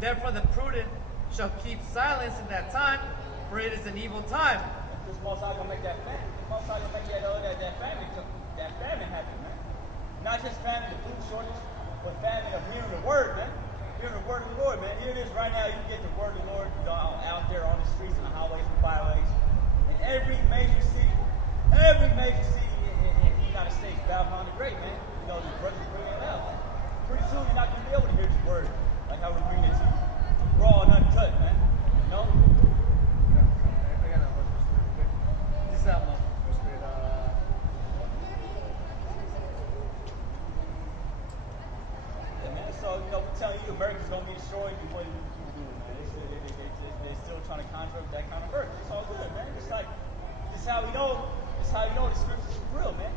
Therefore the prudent shall keep silence in that time, for it is an evil time. Because Most High gonna make that famine. Most High gonna make that famine happen, man. Not just famine of food shortage, but famine of hearing the word, man. Hearing the word of the Lord, man. Here it is right now. You can get the word of the Lord out there on the streets and the highways and byways. In every major city in the United States, Babylon the Great, man. You know, the brothers bring it out. Pretty soon you're not gonna be able to hear this word like how we're bringing it to you. Raw and uncut, man. You know? I got another verse real quick. This is So, you know, we're telling you America's going to be destroyed before you keep doing it, man. They're still trying to conjure up that kind of verse. It's all good, man. It's like, this is how we know the scriptures is real, man.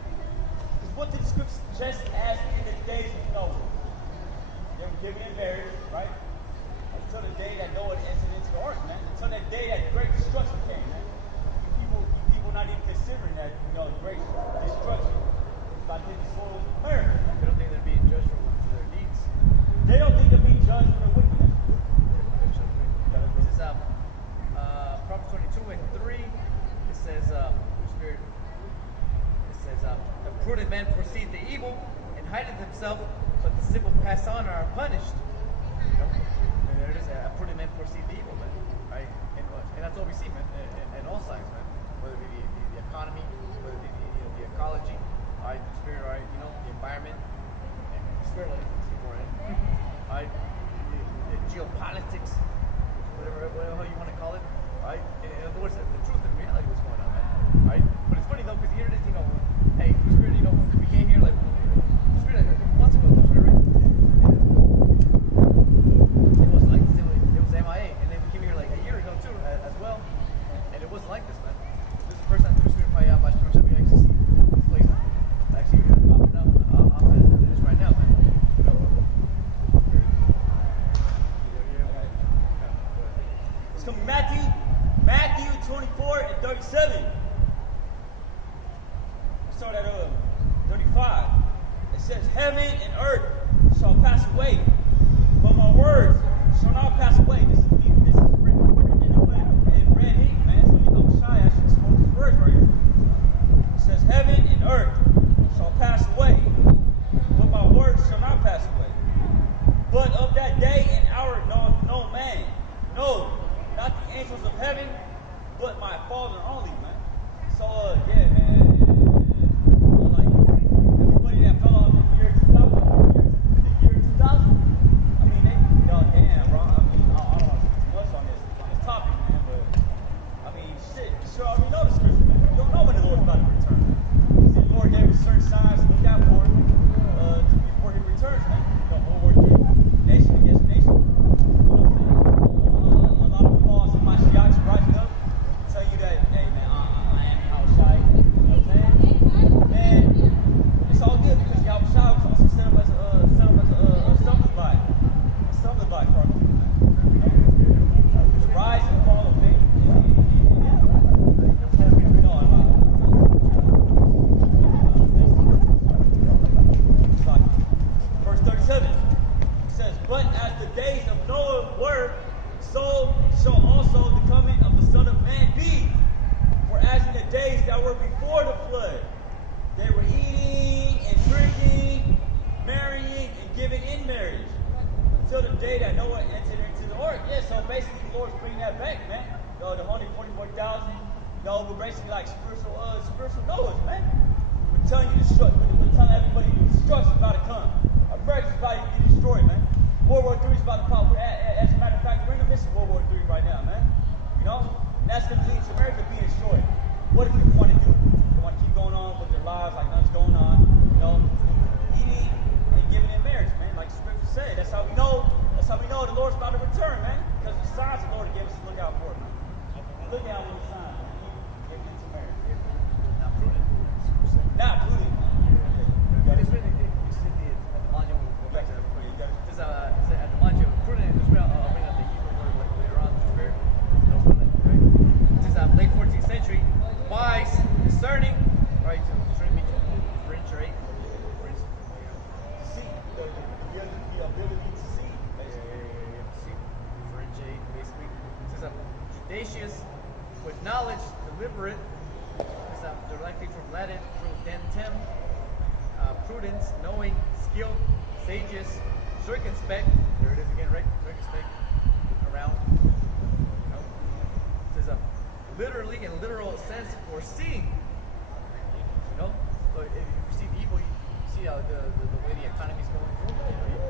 Because what did the scriptures, just as in the days of Noah, they were given in marriage, right? Until the day that Noah entered into the ark, man. Until that day that great destruction came, man. People not even considering that, you know, great destruction is about to hit the soil of America. They don't think they're being judged for their deeds. They don't think they're being judged for their wickedness. This is Proverbs 22:3. It says, Spirit. It says, the prudent man foresees the evil and hideth himself, but the simple pass on and are punished. You know? And there it is. A prudent man foresees the evil, man. Right? And that's what we see, man. In all sides, man. Whether it be the economy, whether it be the ecology, right? The spirit, right? You know, the environment, and the spirit, like right? The geopolitics, whatever you want to call it, right? In other words, the truth and reality of what's going on, man, right? But it's funny though, because here it is, you know, hey, the spirit, you know, we came here like, the spirit like a couple months ago, the spirit, right? It was like, it was MIA, and then we came here like a year ago too, as well, and it wasn't like this, man. This is the first time the spirit probably out by we actually see this place actually popping up as it is right now, man. You know, it's coming Matthew 24:37. Start at 35. It says, heaven and earth shall pass away, but my words shall not pass away. This is written in red ink, man. So you know Shai actually spoke these words right here. It says, heaven and earth shall pass away, but my words shall not pass away. But of that day and hour knoweth no man, no, not the angels of heaven, but my Father only, man. So, yeah, man. Like, everybody that fell off in the year 2000, I mean, damn, bro. I mean, I don't want to speak too much on this topic, man, but, I mean, shit, you sure already know the scripture, man. You don't know when the Lord's about to return, man. The Lord gave us certain signs to look out for before he returns, man. You know, World War III, nation against nation. You know what I'm saying? A lot of false and Mashiachs rising up, tell you that, hey, man, I am Yahushai. You know what I'm saying? And it's all good because Yahushai was also set up as a stumbling block. A stumbling block for our people, man. You know? The rise and fall of faith. Verse 37 says, but as the days of Noah were, so shall also the coming of the Son of Man be. For as in the days that were before the flood, they were eating and drinking, marrying and giving in marriage, until the day that Noah entered into the ark. Yeah, so basically the Lord's bringing that back, man. The 144,000, we're basically like spiritual Noahs, man. We're telling you we're telling everybody destruction's about to come. America's about to get destroyed, man. World War III is about to pop. As a matter of fact, we're in the midst of World War III right now, man. You know? And that's going to lead to America being destroyed. What do people want to do? They want to keep going on with their lives like nothing's going on. You know? Eating and giving in marriage, man. Like the scriptures say. That's how we know the Lord's about to return, man. Because the signs the Lord gave us to look out for, man. Look out for the signs, man. Giving into marriage. Not prudent. Not prudent. Yeah. It's really at the margin. We'll go back to that. This at the margin, prudent. I'll bring up the Hebrew word later on. The spirit. Right? This is late 14th century. Wise, discerning, right? To differentiate. See, the ability to see. See. audacious, with knowledge, deliberate, directly from Latin, prudentem, prudence, knowing, skilled, sages, circumspect, there it is again, right? Circumspect, looking around. You know? There's a literally in literal sense foreseeing. You know? So if you see the evil, you see how the way the economy is going.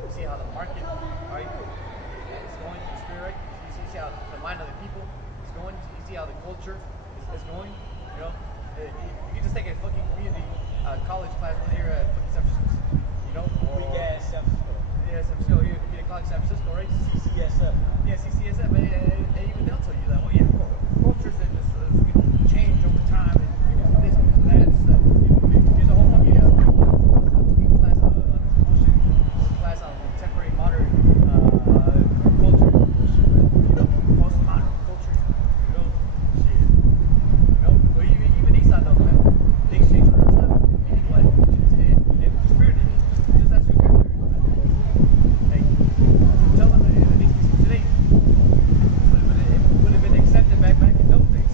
You see how the market, right, is going, the spirit, right? You see how the mind of the people is going. You see how the culture is going. You know, you can just take a fucking community college class one here at fucking San Francisco. You know, Big ass San Francisco. Yeah, San Francisco. You get a college San Francisco, right? CCSF. Yeah, CCSF. And even they'll tell you that. Well, yeah, cultures that just change over time, and this and that. There's a whole fucking class on contemporary modern culture, you know, postmodern culture, you know, shit, you know. But even Esau knows, man. Things change over time. Meaning what? If the spirit just ask your grandparents, man. Hey, tell them today would have been accepted back in those days.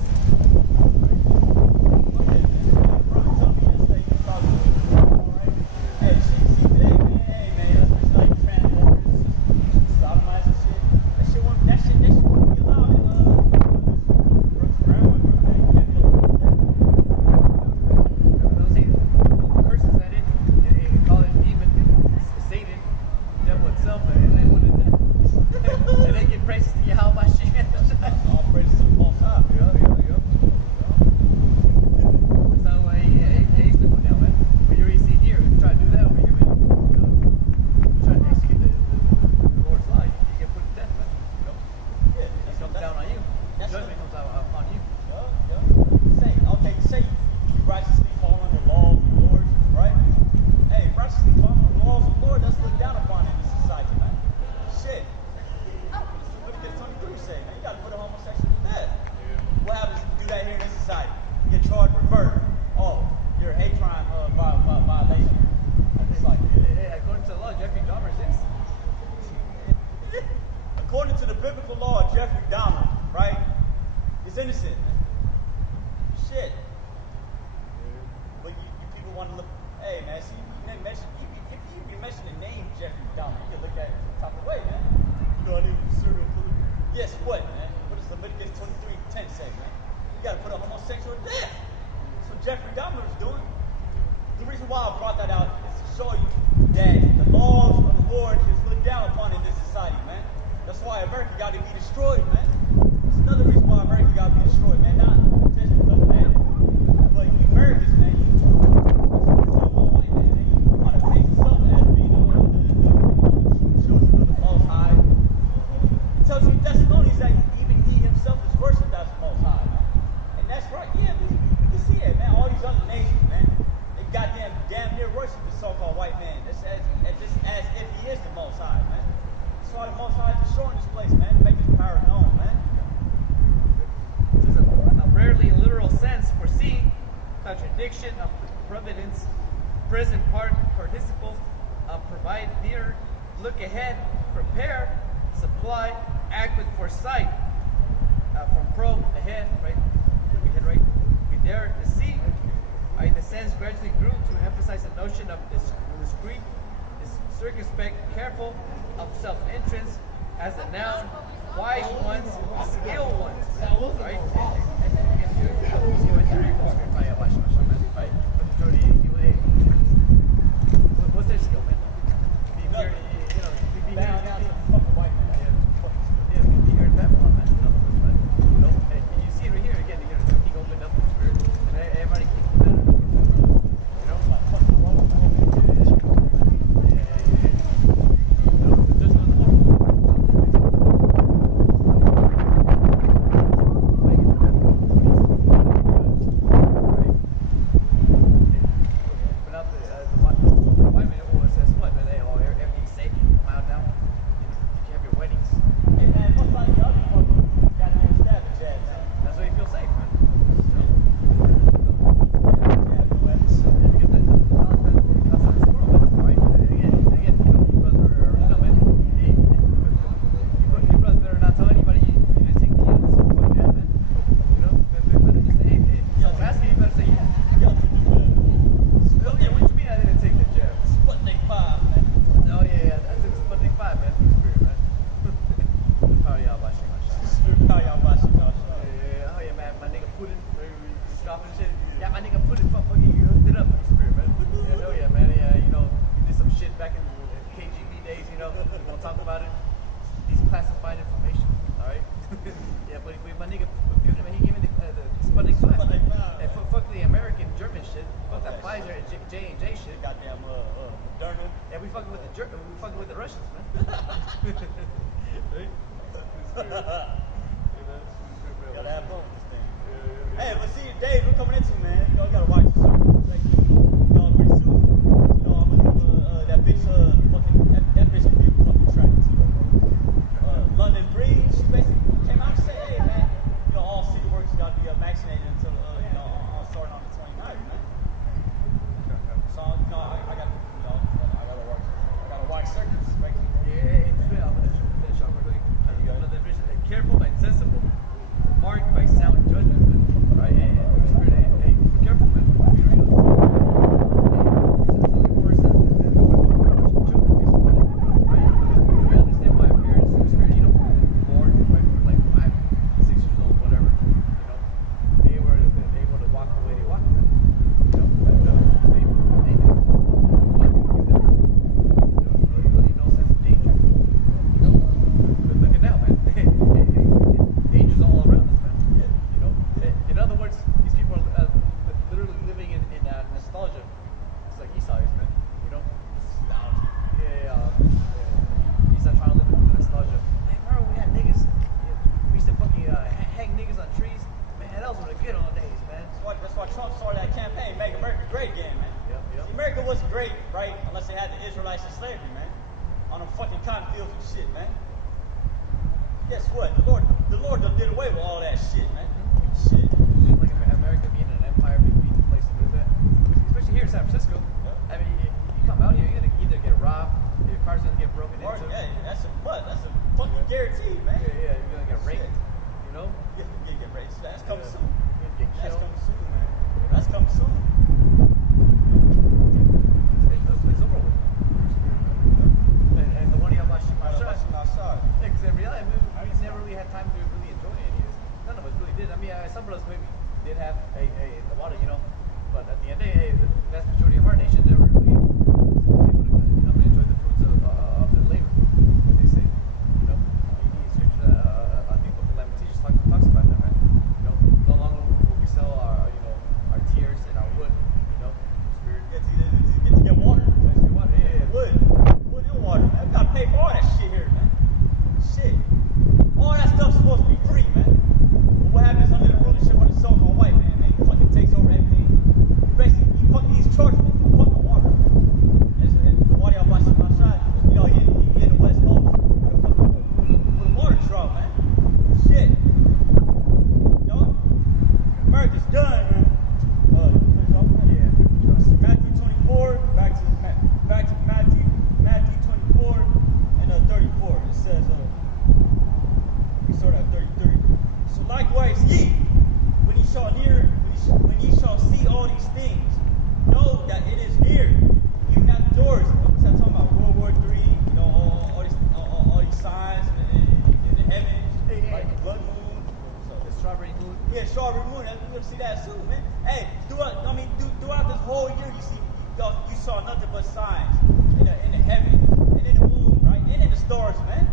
Of providence, present participle, provide near, look ahead, prepare, supply, act with foresight. From pro, ahead, right? Look ahead, right? We dare to see. In the sense gradually grew to emphasize the notion of discreet, circumspect, careful, of self-interest as a noun, wise ones, skilled ones, right? What's their skill, man? Be here, fucking white man. Yeah, be here in Babylon, man. You know, hey, you see it right here again. You know, King opened up the spirit, and everybody came from that. You know, like fucking wrong. we fucking with the Russians, man. Right? Gotta have fun with this thing. Hey, but see, Dave, we're coming into, man. You gotta watch the service. Like, pretty soon. I'm gonna leave that bitch, that bitch can be a fucking track too. London Breed, she basically came out and said, hey, man, all city works gotta be vaccinated until, starting on the 29th, man. So, I gotta watch circuits, right? Finish off quickly. Careful and sensible, marked by sound judgment, right? And Spirit, hey, be careful, man. It's only worse than the way children, right? We understand why parents and Spirit, born right, for like 5, 6 years old, whatever, they were able to walk the way they walked, man. They did. Really no sense of danger. But look at now, man. Danger's all around us, man. In other words, these people are literally living in nostalgia. It's like Esau is, man. Nostalgia. Yeah. Esau trying to live in nostalgia. Hey, bro, we had niggas. We used to fucking hang niggas on trees. Man, that was one of the good old days, man. That's why Trump started that campaign, Make America Great Again, man. Yep. See, America wasn't great, right, unless they had the Israelites in slavery, man. On them fucking cotton fields and shit, man. Guess what? The Lord done did away with all that shit, man. Shit. Just like America being an empire, being a place to live at. Especially here in San Francisco. Yeah. I mean, you come out here, you're gonna either get robbed, your car's gonna get broken into. Hey, that's a fucking guarantee, man. Yeah, you're gonna get raped. You're gonna get raped. That's coming soon. You're gonna get That's killed. coming soon, man. That's coming soon. It's over with. And the one about outside. Because in reality, we never really had time to really enjoy any of this. None of us really did. I mean, some of us maybe did have the water, but at the end of the day, the vast majority of our nation never really was able to enjoy the fruits of their labor, as they say. I think Book of Lamentations talks about that, right? No longer will we sell our tears and our wood, Spirit. Get to get water. Yeah. Wood and water, man. We gotta pay for all that shit here, man. Shit. All that stuff's supposed to be free, man. But what happens under the rulership of the so-called white man, man? He fucking takes over everything. He's charging me for fucking water, man. The water y'all watching outside, he in the West Coast. With a water drought, man. Shit. America's done, man. Matthew 24, back to Matthew 24 and 34. It says, we start at 33. So likewise ye, when ye shall see all these things, know that it is near, even at the doors. What's that talking about? World War III, all these signs in the heavens, like the blood moon, The strawberry moon. yeah, strawberry moon. We're gonna see that soon, man. Hey, throughout this whole year, you saw nothing but signs in the heaven and in the moon, right, and in the stars, man.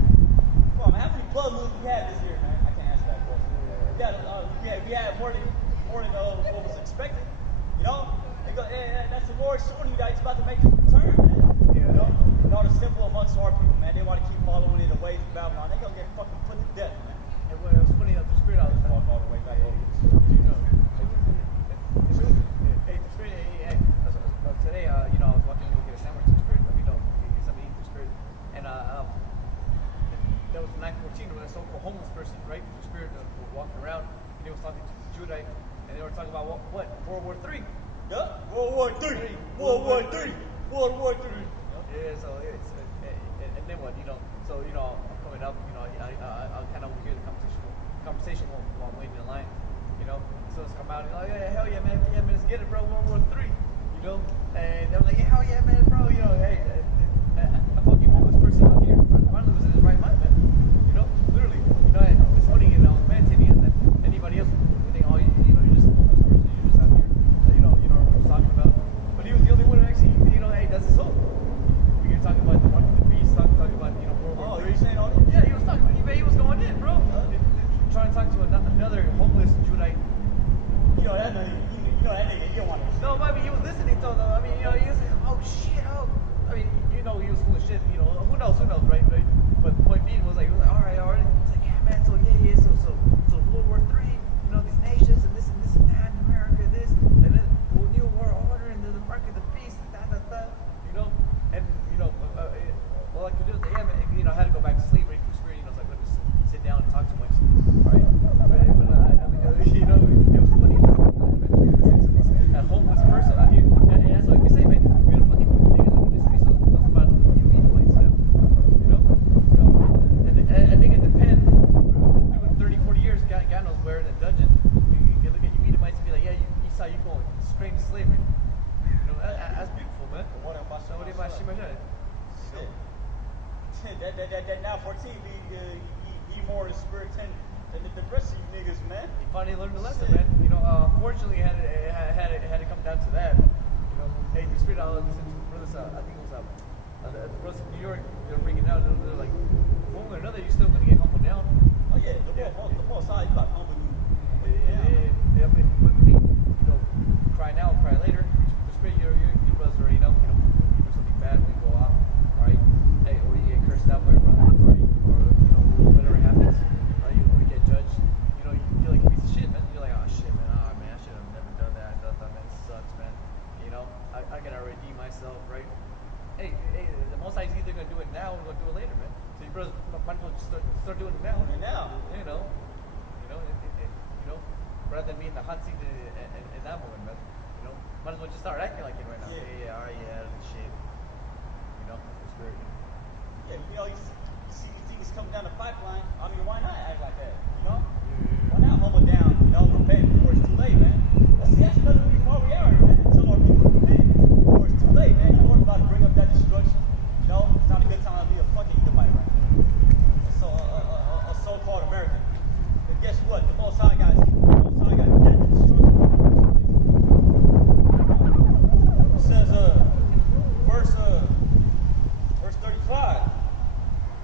Come on, man. How many blood moons we had this year, man? I can't answer that question. We had more than what was expected. That's the Lord showing you that He's about to make His return, man. And all the simple amongst our people, man, they want to keep following in the ways of Babylon. They gonna get fucking put to death, man. And what was funny, the Spirit I was Walk all the way back over. Hey, the Spirit, today, I was walking to get a sandwich to the Spirit, get something to eat to the Spirit, and that was 9:14 when a so-called homeless person, right, the Spirit was walking around, and he was talking to the Judite, and they were talking about what? World War III. Yeah, World War III. World War III. World War III. Yeah, so it's and then what? So I'm coming up, I kind of hear the conversation while I'm waiting in line, So it's come out, yeah, hell yeah, man, let's get it, bro. World War III, and they were like, yeah, hell yeah, man, bro, hey, a fucking homeless person out here finally was in his right mind, man, literally, it's funny, I was meditating, and then anybody else would think, oh, you're just a homeless person, you're just out here, you don't know what you're talking about, but he was the only one who actually, hey, that's his soul. We were talking about the mark of the beast, talking about, World War III. You saying all this? Yeah, he was talking, he was going in, bro, trying to talk to another homeless Judite. That nigga, you don't want to. No, I mean, he was listening to them. I mean, he was like, oh shit, oh. I mean, know he was full of shit. You know, who knows, right? But the point being was like, all right. It's like, yeah, man. So so World War III. You know, these nations and this and that, and America, this, and then New World Order and the mark of the beast, and that. You know, and you know, all I could do is, yeah, man. You know, I had to go back to slavery experience. You know, so I couldn't just sit down and talk too much, right? But I mean, you know, it was funny. A homeless person out here, and that's what we say, man. You're gonna fucking niggas look at the streets about you Edomites now, you know, and they get the pen doing 30, 40 years. God knows where in the dungeon. You can look at you Edomites and be like, yeah, Esau, you going straight into slavery. You know, that's beautiful, man. Somebody about Shimashad. Shit. That now 14 be more in spirit than the rest of you niggas, man. He finally learned the lesson, man. You know, fortunately, it had to come down to that. You know, hey, the spirit I listened to brothers. I think it was the brothers in New York. They're bringing out. They're like, one way or another, you're still gonna get humbled down. Oh yeah, the more side you got humble you. Yeah, but me, you know, cry now, cry later. The spirit, your brothers already know. You know, you do something bad, we go out, right? Hey, or you get cursed out by your brother, or you know, whatever happens. You get judged, you know, you feel like a piece of shit, man. You're like, oh shit, man, I should have never done that. Man, it sucks, man. You know, I gotta redeem myself, right? Hey, the Most High is either gonna do it now or gonna do it later, man. So you brothers might as well just start doing it now. You know, rather than being the hot seat in that moment, man. You know, might as well just start acting like it right now. Yeah, all right, yeah, shit. You know, it's great. Yeah, you know, you see these things coming down the pipeline. I mean, why not act like that? You know? Why not humble down? You know, repent before it's too late, man. That's another reason why we are here, man. Tell our people to repent before it's too late, man. The Lord's about to bring up that destruction. You know, it's not a good time to be a fucking Edomite right now. A so-called American. But guess what? The Most High got that destruction. It says, verse 35.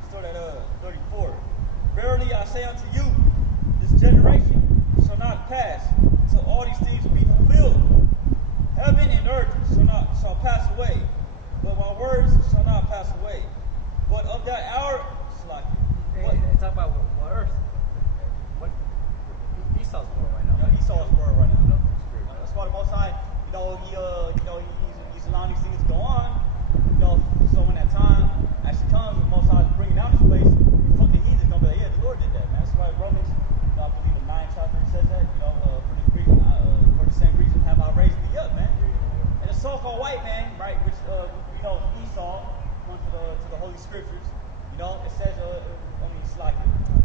Start at 34. Verily I say unto you, this generation shall not pass till all these things be fulfilled. Heaven and earth shall pass away, but my words shall not pass away. But of that hour, It's talking about what earth? What Esau's for right now? Yeah, Esau's for right now. That's why the Most High, he's allowing these things to go on. You know, so when that time actually comes, the Most High is bringing down this place. Fucking heathens gonna be like, yeah, the Lord did that, man. That's why Romans, I believe the 9th chapter says that. You know, for the same reason have I raised thee up, man. And the so-called white man, right, which Esau, according to the Holy Scriptures, you know, it says, it's like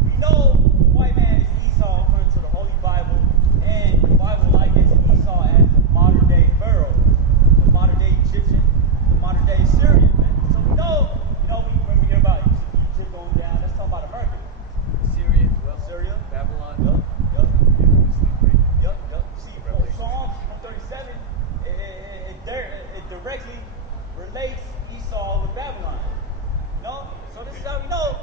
we know the white man is Esau according to the Holy Bible, and the Bible likens Esau as the modern day Pharaoh, the modern day Egyptian, the modern day Syrian, man. So we know, when we hear about Egypt going down, that's talking about America. Syria, Babylon, Yep. See, Psalm 137, it directly relates Esau with Babylon. No? So this is how we know.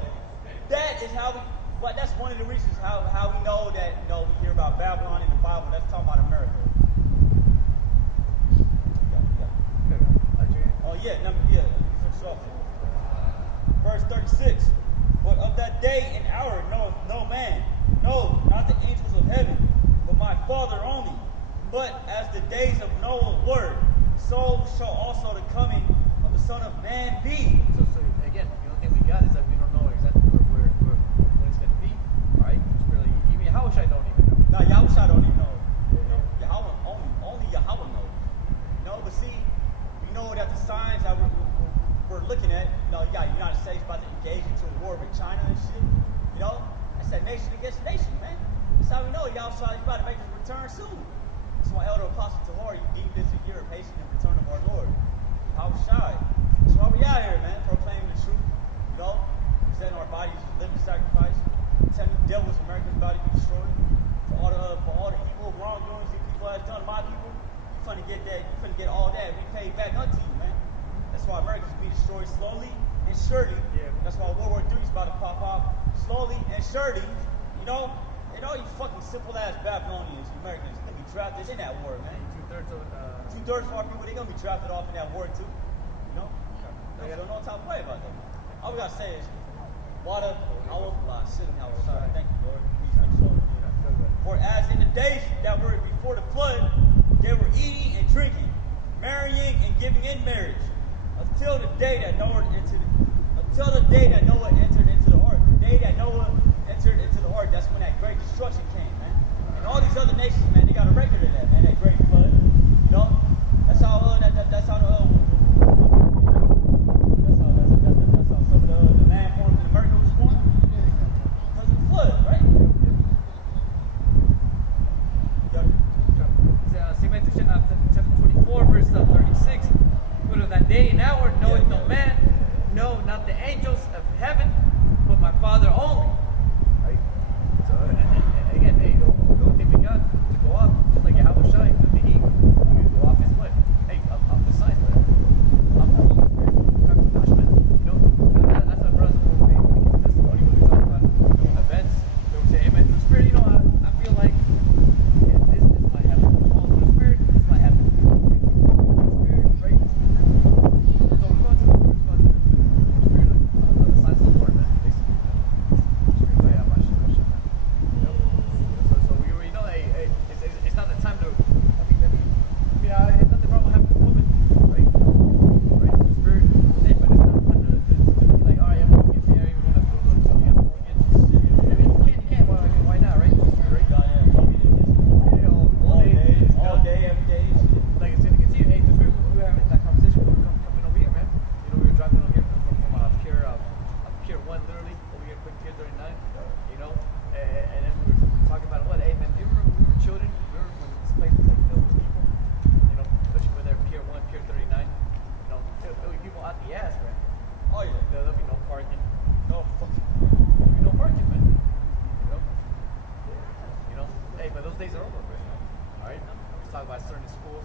That's one of the reasons how we know that, we hear about Babylon in the Bible. That's talking about America. Finish off. Verse 36. But of that day and hour knoweth no man, no, not the angels of heaven, but my Father only. But as the days of Noah were, so shall also the coming of the Son of Man be. So again, the only thing we got is that we don't know exactly where it's going to be. All right, it's really even Yahushua don't even know. No, Yahushua don't even know. Yahweh only Yahweh knows. No, but see, we know that the signs that we're looking at. You got the United States about to engage into a war with China and shit. That's that nation against nation, man. That's how we know Yahushua is about to make his return soon. That's why Elder Apostle Tahor, you deemed this a year of patience and return of our Lord. Yahushua. That's why we out here, man, proclaiming the truth. Presenting our bodies as a living sacrifice. Telling the devils America's about to be destroyed. For all the evil wrongdoings these people have done to my people, you finna get all that repaid back unto you, man. That's why America's being destroyed slowly and surely. Yeah. That's why World War III is about to pop off slowly and surely. And all you fucking simple ass Babylonians, Americans, they're gonna be drafted in that war, man. Two-thirds of our people, they're gonna be drafted off in that war too. They don't know what type of way about that. All we gotta say is, water, sorry, thank you, Lord. For as in the days that were before the flood, they were eating and drinking, marrying and giving in marriage, until the day that Noah entered into the ark. The day that Noah entered into the ark, that's when that great destruction came, man. And all these other nations, man, they got a record of that, man, that great flood. You know? That's how some of the land forms in America was formed. Because of the flood, right? Chapter 24, verse 36. But of that day and hour knoweth no man, no, not the angels of heaven, but my Father only. Right? So, again, hey, the only thing we got to go up, just like Yahweh Shai, the heat, we go off his what? Hey, up the sign, but up the Holy Spirit, man. You know, that's our brothers when we give testimony, when we talk about events, they would say, amen to the Spirit. You know, I feel like this might happen. All through the Spirit, this might happen. Spirit, right? So we're going to the Spirit of the signs of the Lord, man. Basically. So we know, hey, it's not the time to. It's not the problem having a woman, right? Right? The Spirit. Hey, but it's not the time to be like, all right, I'm going to get married. We're going to go to the mortgage. You can't. Well, I mean, why not, right? The Spirit, right? All day, every day. Like I said, you can see, hey, the Spirit, we were having that conversation when we were coming over here, man. You know, we were driving over here from Pier 1, literally, over here, quick Pier 39, you know, and then we were talking about what, hey, man, do you remember when we were children? Remember when this place was like filled with people? You know, especially when they're Pier 1, Pier 39, you know, there'll be people out the ass, man. Oh, yeah. There'll be no parking. There'll be no parking, man. You know, hey, but those days are over, man. All right, let's talk about certain schools.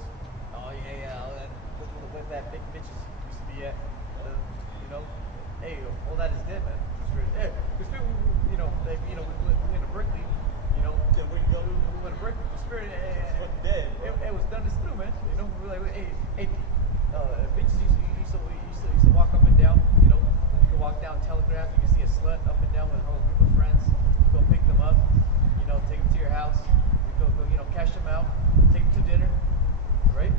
Oh yeah, look where that big bitches used to be at. You know, hey, all that is dead, man. Hey, because people, you know, we went to Berkeley. You know, we went to Berkeley. The Spirit, dead. It was done this through, man. You know, we were like, hey, bitches used to walk up and down. You know, you can walk down Telegraph. You can see a slut up and down with a whole group of friends. You go pick them up. You know, take them to your house. Go, you know, cash them out, take them to dinner, right?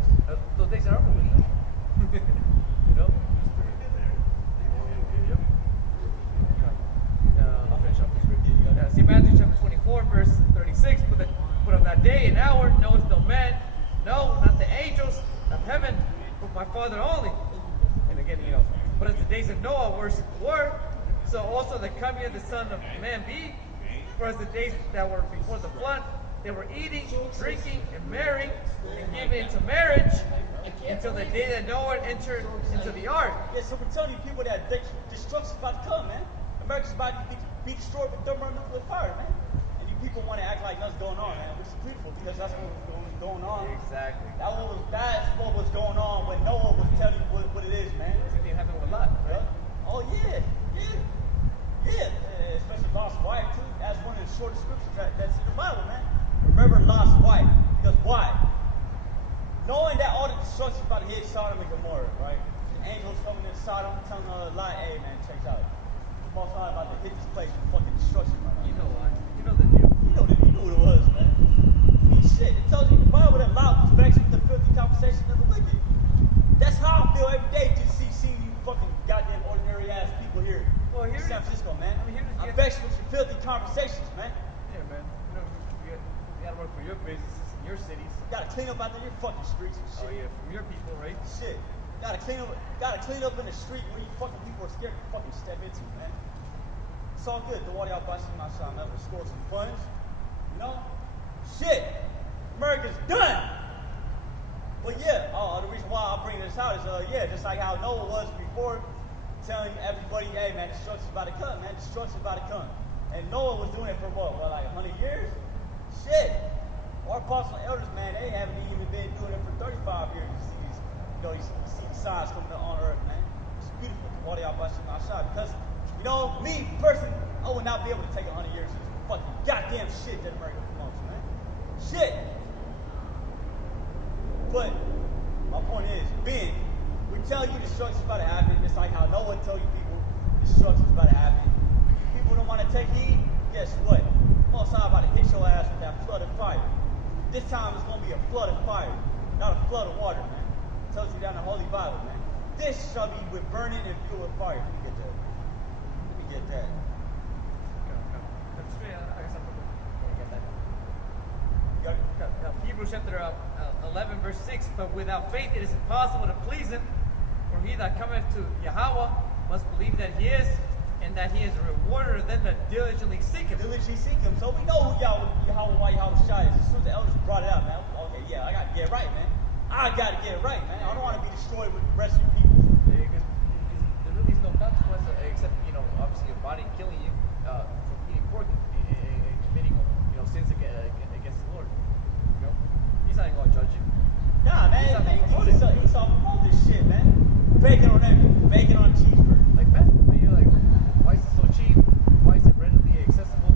Those days are over with, man. You know? I'll finish up this script. See Matthew chapter 24, verse 36. But of that day and hour knows no man, no, not the angels of heaven, but my Father only. And again, you know, but as the days of Noah were, so also the coming of the Son of Man be. For as the days that were before the flood, they were eating, drinking, and marrying, and giving into marriage until the day that Noah entered into the ark. Yeah, so we're telling you people that destruction's about to come, man. America's about to be destroyed with thermonuclear fire, man. And you people want to act like nothing's going on, man, which is beautiful because that's what was going on. Exactly. That's what was going on when Noah was telling you what it is, man. Same thing happened with Lot, right? Oh, yeah. Especially Lot's wife, too. That's one of the shortest scriptures that's in the Bible, man. Remember Lot's wife. Because why? Knowing that all the destruction is about to hit Sodom and Gomorrah, right? The angels coming in Sodom telling Lot, hey, man, check out. The Most High about to hit this place with fucking destruction right now. You know why? You know the deal. You know what it was, man. I mean, shit. It tells you in the Bible that Lot was vexed with the filthy conversation of the wicked. That's how I feel every day to see you fucking goddamn ordinary ass people here in San Francisco, man. I'm vexed with your filthy conversations, man. Yeah, man. You know, you gotta work for your businesses in your cities. You gotta clean up out there your fucking streets and shit. Oh yeah, from your people, right? Shit. Gotta clean up in the street where you fucking people are scared to fucking step into, man. It's all good. The water out by my shop, I'm gonna score some funds. You know? Shit. America's done. But yeah, the reason why I bring this out is just like how Noah was before, telling everybody, hey man, destruction's about to come, man. Destruction's about to come. And Noah was doing it for what, like 100 years? Shit. Our apostles and elders, man, they haven't even been doing it for 35 years. You see these signs coming on earth, man. It's beautiful. Water out by my shop. Because, you know, me personally, I would not be able to take 100 years of this fucking goddamn shit that America promotes, man. Shit. But my point is, we we tell you destruction's about to happen, just like how no one tells you people destruction's about to happen. If people don't want to take heed, guess what? Most High about to hit your ass with that flood of fire. This time it's going to be a flood of fire, not a flood of water, man. It tells you down in the Holy Bible, man. This shall be with burning and fuel with fire. Let me get that. Let me get that. Hebrews chapter 11 verse 6, but without faith it is impossible to please him, for he that cometh to Yahweh must believe that he is, and that he is a rewarder of them that diligently seek him. Diligently seek him. So we know who Yahweh Shai is. As soon as the elders brought it out, man, okay, yeah, I got to get it right, man. I got to get it right, man. I don't want to be destroyed with the rest of you people. Because there really is no consequence except, obviously your body killing you from eating pork and committing, sins against the Lord. He's not even going to judge you. Nah, man. He saw all this shit, man. Bacon on everything. Bacon on a cheeseburger. Like, man, you're like, why is it so cheap? Why is it readily accessible?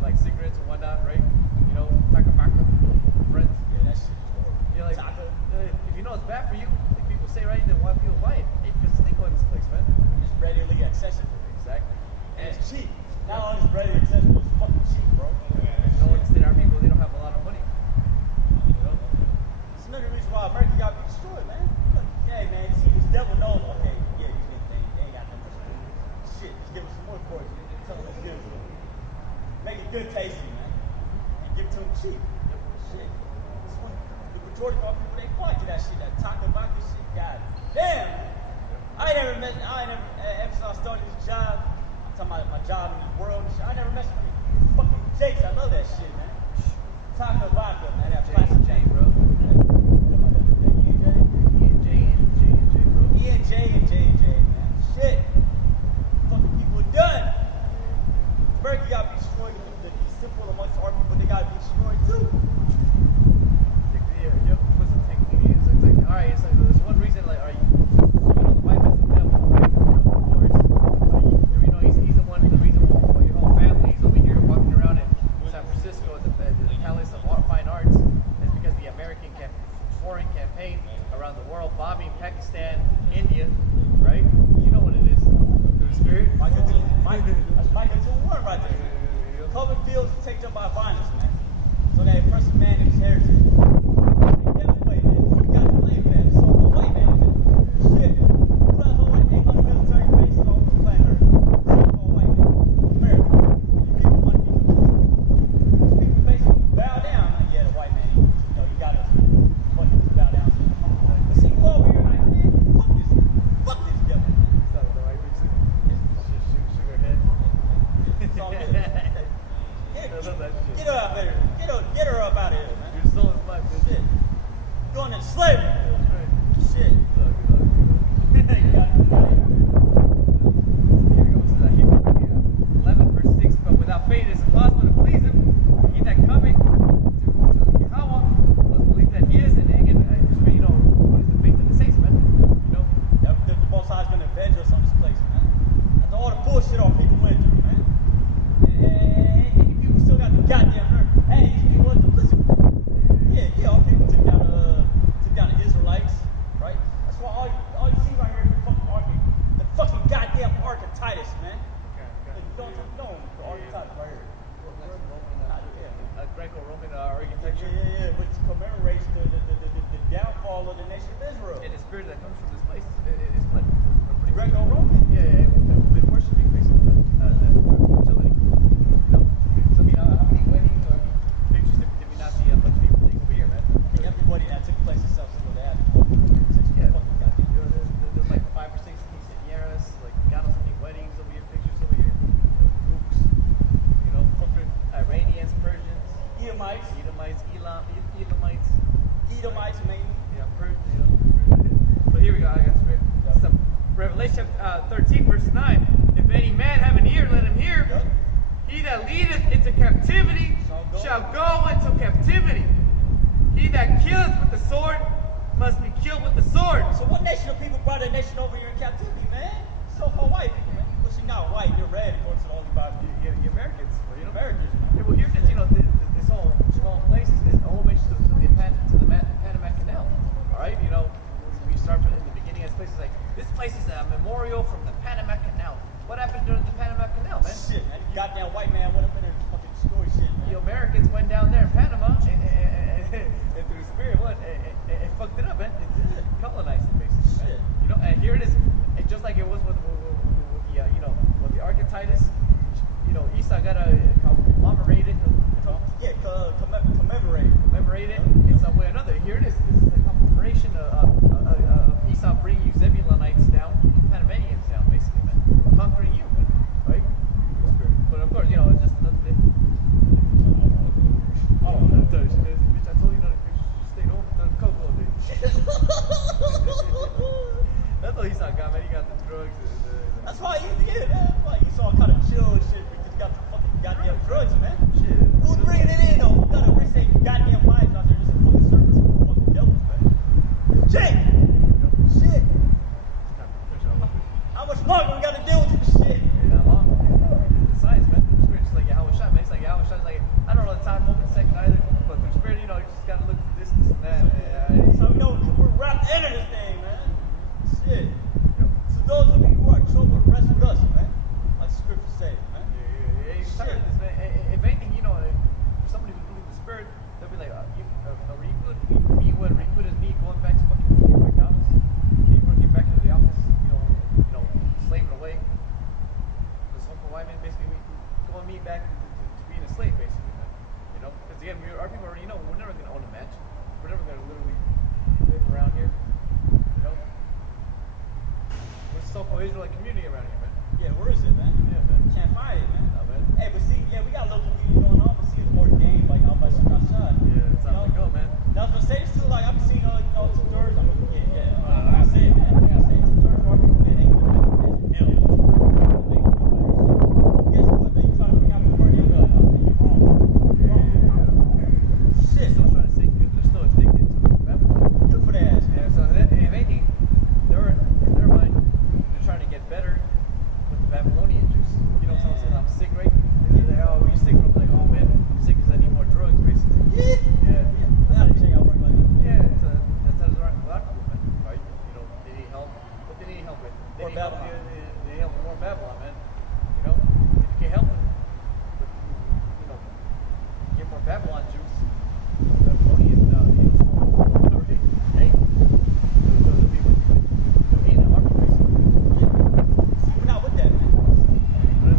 Like cigarettes and whatnot, right? Tobacco, friends. Yeah, that shit is horrible. You're like, if you know it's bad for you, like people say, right, then why people buy it? Because it's legal in this place, man. It's readily accessible. Exactly. And it's cheap. Not only is it readily accessible, it's fucking cheap, bro. No one understand our people, they don't have a lot of money. It's another reason why America got to be destroyed, man. Look, hey, man, see, this devil knows, okay, yeah, these niggas, they ain't got that much money. Shit, just give us some more pork. Tell them it's good for them. Make it good tasting, man. And give it to them cheap. Shit. This one, the majority of our people, they fight to that shit, that taco vodka shit. God damn. Ever since I started this job, I'm talking about my job in this world and shit, I never messed with these fucking Jakes. I love that shit, man. Taco vodka, man. That plastic J, bro. E&J, man. Shit. Fucking people are done. America got to be destroyed. The simple amongst our people, they got to be destroyed too. Alright, it's like there's one reason, like, the wife is the devil, right? Of course. He's the one, the reason why your whole family is over here walking around in San Francisco at the Palace of Fine Arts is because the American foreign campaign around the world, bombing Pakistan, India, right? You know what it is. Through the spirit. That's Micah 2:1 right there. Covered fields take them by violence, man. So they oppress man and his heritage. Get her up out of here, man. Your soul is life, man. Shit. Going into slavery. Shit. Here we go. So Hebrews 11 verse 6. But without faith it is impossible to please him. He that cometh to Yahweh must believe that he is. And again, what is the faith of the saints, man? The Most High is going to avenge us on this place, man. After all the bullshit our people went through, man. And you people still got the goddamn nerve. Hey, these people, listen. Yeah, our people took down the Israelites, right? That's why all you see right here is the fucking goddamn Ark of Titus, man. Okay. You don't know the Ark of Titus right here. Greco-Roman architecture. Yeah, which commemorates the downfall of the nation of Israel. And the spirit that comes from this place is what? Greco-Roman. Yeah. We've been worshiping basically the fertility. So, how many weddings or pictures did we not see a bunch of people take over here, man? I think everybody that took place in South Central, they had There's like 5 or 6 quinceañeras, like God knows how many weddings over here, pictures over here, groups, Iranians, Persians, Edomites, mainly. Yeah, but here we go. I got straight. So, Revelation 13, verse 9. If any man have an ear, let him hear. Yep. He that leadeth into captivity shall go into captivity. He that killeth with the sword must be killed with the sword. So what nation of people brought that nation over here in captivity, man? So-called white people, man. Well, you're not white, you're red, according to the Holy Bible. The Americans. Americans, man. Yeah, well, here's this, this whole place is this whole way to the Panama Canal. All right, we start from in the beginning of this place people already know we're never gonna own a mansion. We're never gonna literally live around here. You know? We're a so-called Israelite community around here, man. Yeah, where is it, man? Yeah, man. Can't find it, man. Nah, man. Hey, but see, yeah, we got a little community going on, but see, it's more game, like I'm by shot. Yeah, it's time to go, man. I was gonna say this too, like I'm seeing two doors. I gotta say it, man. I gotta say it. Two doors, man. They hell. Guess what? They trying to bring out the word in the shit. Still trying to say they're still addicted to Babylon. Good for their ass. Yeah, so if anything, in their mind, they're trying to get better with the Babylonian juice. You know, someone says I'm sick, right? And they're like, oh, are you sick? I'm like, oh man, I'm sick because I need more drugs, basically. Yeah. I gotta check out work like that. Yeah, that's how it's right with a lot of people, man. Right? You know, they need help. What they need help with? They More need help. Babylon. They need help with more Babylon, man. You know, if you can help them with, you know, get more Babylon juice, Babylonian, hey, they'll be in the army, basically. See, we're not with that, man.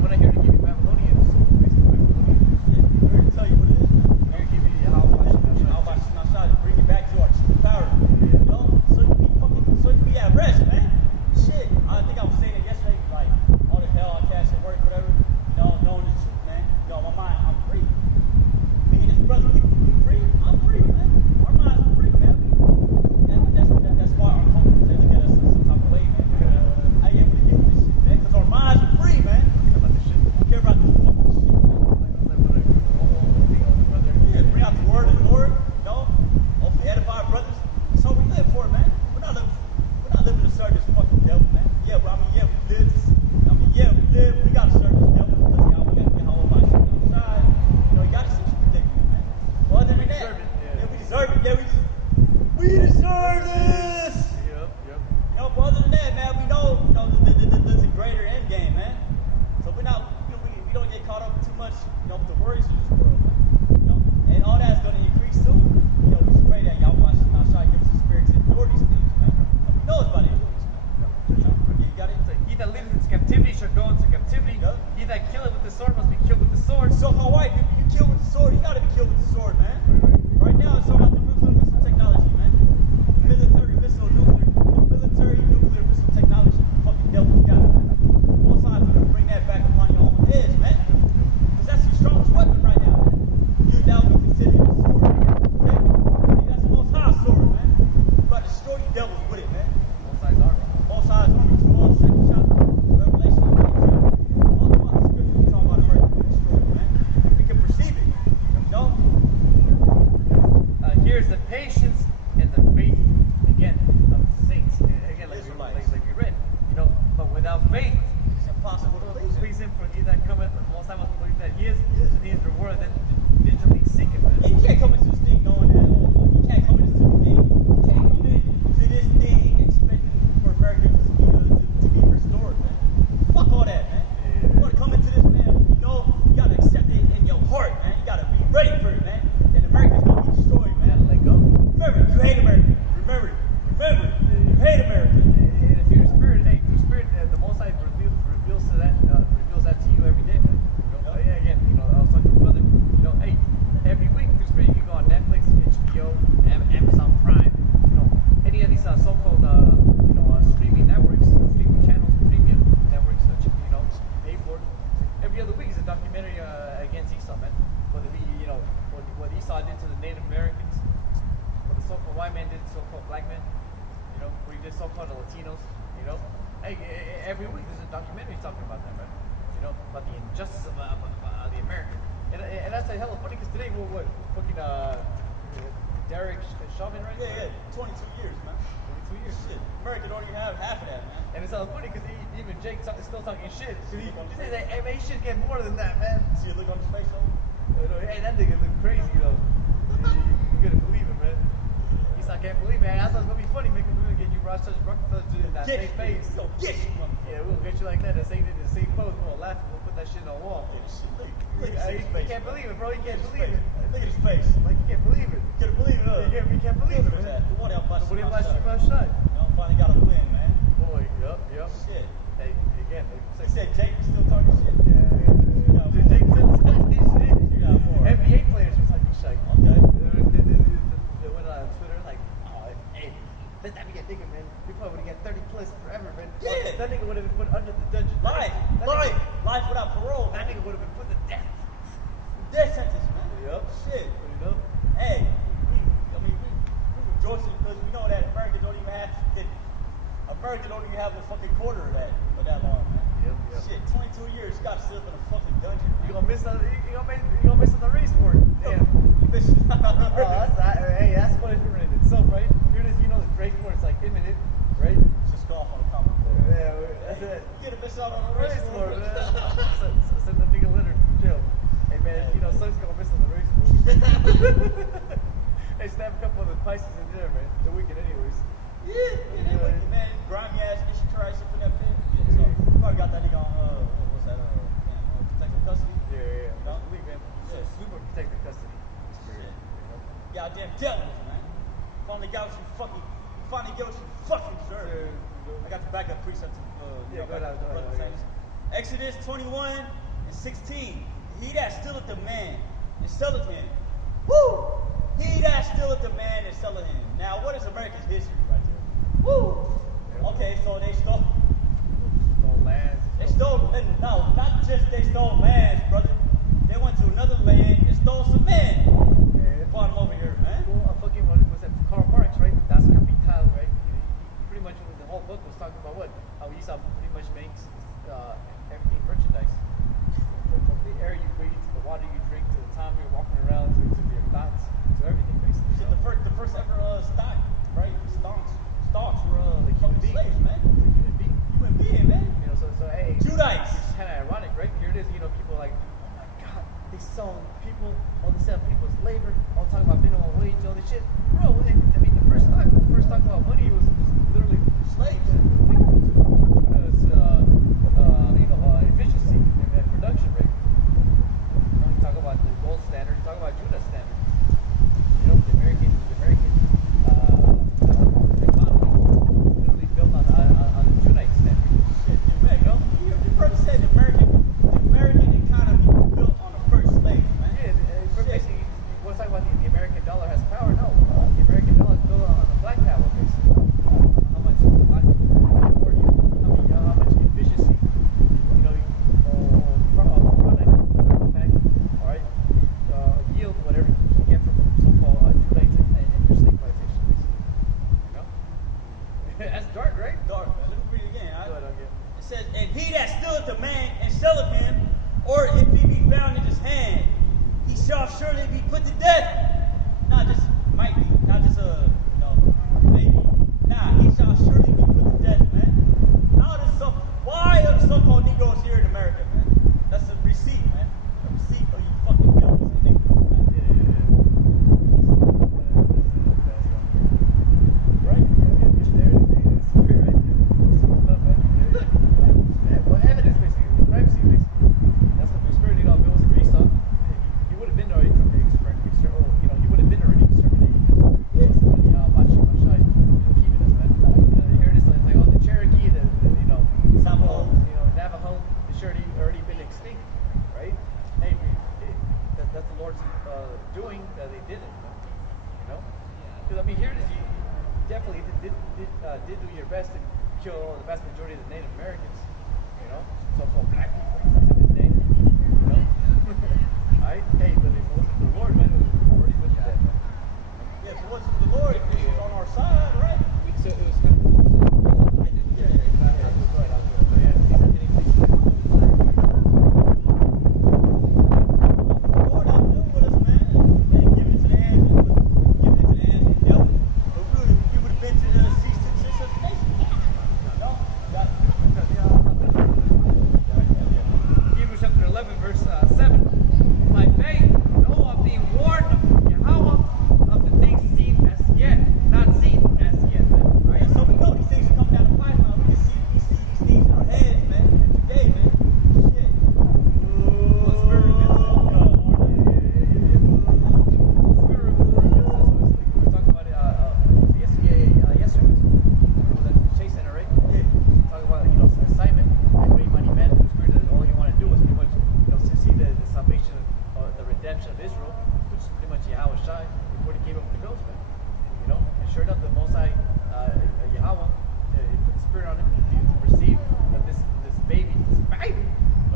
When I hear to give you Babylonian, so basically Babylonian juice. We're here to tell you what it is, man. I'm here to give you how much. I'll bring it back to our true power. You know? So you can be at rest, man. Shit. I think I was saying it yesterday, like, all the hell I cast at work, whatever. You know, knowing the truth, man. You know, my mind, I'm free. Me and this brother, we free. I'm free, man. Our minds are free, man. That's why our culture, they look at us some type of way, man. I ain't able to deal with this shit, man. Because our minds are free, man. About this shit. I don't care about this fucking shit, man. Yeah, bring out the word of the Lord, you know, hopefully edify our brothers. That's all we live for, man. We're not living to serve this fucking devil, man. Yeah, but we live. We gotta serve this devil because we gotta get home by shit outside. You know, you gotta see some predicament, man. Well, other than that, we deserve it. Yeah, we deserve this. Yep. You know, but other than that, man, we know, there's a greater end game, man. So we're not, we don't get caught up too much, with the worries of this world, man. You know, and all that's going to increase too. You know, we just pray that y'all watch and not try to give us the spirit to ignore these things, man. We know it's about to influence, man. You know, you got it. He that leadeth into captivity shall go into captivity. Yep. He that killeth with the sword must be killed with the sword. So my wife, if you kill with the sword, you got to be killed with the sword, man. Right now, it's all about the nuclear missile technology, man. The military nuclear missile technology. Fucking devil got it, man. Both sides are going to bring that back upon your own heads, man. Because that's your strongest weapon right now, man. You now be considered a sword. Okay? That's the most high sword, man. You got to destroy you devils with it, man. Both sides are. Both sides army, 12, second chapter, Revelation, all the fucking scriptures talk about the earth being destroyed, man. We can perceive it. You know? Here's the patience and the faith, again, of the saints. Again, like we read, but without faith, It's impossible to please him, for he that cometh, the most I must believe that he is, and he is rewarded then diligently seeking, man. And you can't come into this thing knowing that, you can't come into this thing. You can't come into this thing expecting for America to be restored, man. Fuck all that, man. You want to come into this, man, you got to accept it in your heart, man. You got to be ready for it, man. And America's going to be destroyed, man. Let go. Remember, you hate America. Remember, you hate America. And if you're a spirit, through spirit, the Most High reveals that to you every day, man. Again, I was talking to my brother. Hey, every week through spirit, you can go on Netflix, HBO, Amazon Prime, any of these so-called, streaming networks, streaming channels, premium networks that you pay for. Every other week is a documentary against Esau, man. Whether it be, what Esau did to the Native Americans, what the so-called white man did to so-called black men, what he did so-called the Latinos, Hey, every week there's a documentary talking about that, man. About the injustice of the American. And that's a hella funny because today, what fucking Derek Chauvin, right? Yeah, 22 years, man. 22 years. Shit, America don't even have half of that, man. And it's hella funny because even Jake is still talking shit. He says that, hey, man, he should get more than that, man. See a look on his face, though? Hey, that nigga look crazy, though. You couldn't believe it, man. He's like, I can't believe it, man. I thought it was going to be funny, man, because we're going to get you Rockefeller to that same face. Yo, get you, yeah, we'll get you like that, the same pose. We'll laugh and we'll put that shit on the wall. Look at his face. You can't believe it, bro. You can't believe it. Look at his face. Like, you can't believe it. Couldn't believe it, huh? You can't believe it, man. The one out by What do you like my shot? Finally got a win, man. Boy, yup. Shit. Hey, again, He said Jake was still talking shit. Yeah. Jake still talking shit. You got more. NBA players was talking shit. Okay. Yep. Shit. You know? Hey, we rejoicing because we know that America don't even have a fucking quarter of that long, man. Yep. Shit, 22 years, you gotta sit up in a fucking dungeon. You gonna miss on the race for it. Damn. You missed That's punishment in itself, right? Here it is, the race for it's like imminent, right? Just go off on a comic book. Yeah, that's it. You get a miss out on the race for it. Send the nigga letter to jail. Hey man, son's gonna miss on the race for Hey, snap a couple of the Pisces in there, man. The weekend anyways. Yeah, man. Grimy ass bitch tries up in that pit. So, probably got that nigga on, what's that, protective custody? Yeah. You know? Believe him. Super protective custody. Shit. Goddamn devils, man. Finally got what you fucking deserve. I got the backup precept to, go ahead. Exodus 21:16. He that stealeth the man and selleth him. Woo! He that stealeth the man and selleth him. Now, what is America's history right there? Woo! Okay, so they stole lands. They stole, no, not just they stole lands, brother. They went to another land and stole some men. Yeah. Brought them over here, man. Well, fucking, what was that? Karl Marx, right? Das Kapital, right? He pretty much, the whole book was talking about what? How Esau pretty much makes everything merchandise. From the air you breathe, to the water you drink, to the time you're walking around, to your thoughts, to everything basically. Shit, the first ever stock, right? Stocks were like fucking slaves, man. Like Human being, man. So hey, Judites. It's kind of ironic, right? Here it is, people are like, oh my God, they selling people, all they selling people's labor, all talking about minimum wage, all this shit. Bro, I mean, the first talk about money was literally slaves. Efficiency and production rate. When you talk about the gold standard, you talk about Judah standard. The American economy literally built on the Judite standard. Shit, you first said the American economy built on the first slaves, man. Yeah, basically, we're talking about the American dollar has power. No, the American dollar is built on the black power, basically. How much efficiency, yield whatever you get from so-called Judites and your slave plantations. That's dark, right? Dark, man. Let me read it again. Go ahead, okay. It says, and he that stealeth a man and selleth him, or if he be found in his hand, he shall surely be put to death. Not just might be, not just maybe. Nah, he shall surely be put to death, man. Why are the so-called Negroes here in America, man? That's a receipt, man. A receipt of you fucking devils and Negroes, man. Right? There it is. Right? Well, evidence, basically. Privacy, basically. That's the spirit, if it was for Esau, he would have been already he would have been already exterminated because keeping us, man. Here it is, like the Cherokee, the Navajo, it's already been extinct, right? Hey, that's the Lord's doing that they did it, because here it is, you definitely did do your best to kill the vast majority of the Native Americans, so-called black people to this day, Alright? Hey, but if it wasn't for the Lord, man, it was already with that. Yeah, if it wasn't for the Lord, it was on our side, right? So it was kind of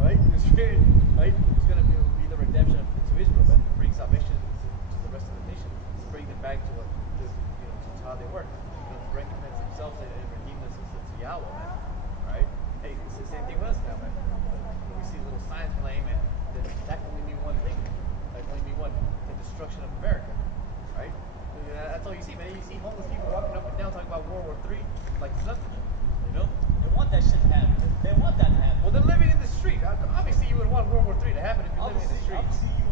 right? The Spirit, right, is going to be the redemption to Israel, man. Bring salvation to the rest of the nation. To bring them back to how they were. Recompense themselves and redeem us to Yahweh, man. Right? Hey, it's the same thing with us now, man. When we see little signs playing, man, that can only mean one thing. That can only mean one: the destruction of America. Right? That's all you see, man. You see homeless people walking up and down talking about World War III like it's nothing. You know? They want that shit to happen. They want that to happen. Well, they're living in the street. Obviously, you would want World War III to happen if you're living in the street. Obviously, you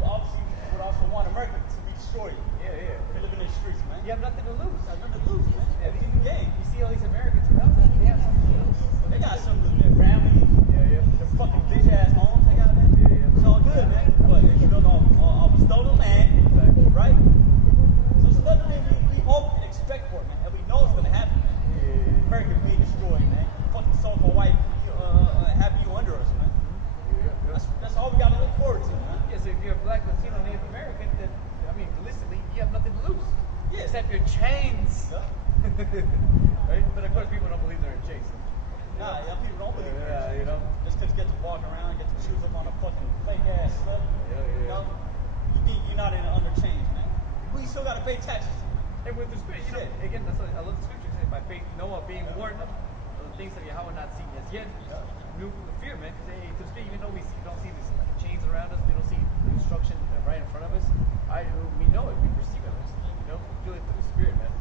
would also want America to be destroyed. Yeah. You're living in the streets, man. You have nothing to lose. You have nothing to lose, man. Everything you gain. You see all these Americans around, they have something to lose. They got something to their families. Yeah. Their fucking bitch ass homes they got, man. Yeah. It's all good, man. But they built off stolen land, Exactly. right? So it's nothing we hope and expect for it, man. And we know it's gonna happen, man. Yeah. America being destroyed, man. Fucking so-called white have you under us, man. Yeah. That's all we gotta look forward to, man. Yeah, so if you're a black, Latino, Native American, then, I mean, realistically, you have nothing to lose. Yeah. Except your chains. Yeah. Right? But of course, people don't believe they're in chains. Nah, people don't believe it. Yeah, you know. Just because you get to walk around, get to choose up on a fucking fake ass slip. Yeah. You know, you think you're not under chains, man. We still gotta pay taxes. And with the Spirit, you know, again, that's what I love the scripture saying, by faith, Noah being warned of the things that Yahweh not seen as yet, knew the fear, man. Because to the Spirit, even though we don't see these chains around us, we don't see destruction right in front of us, we know it, we perceive it, you know, we feel it through the Spirit, man.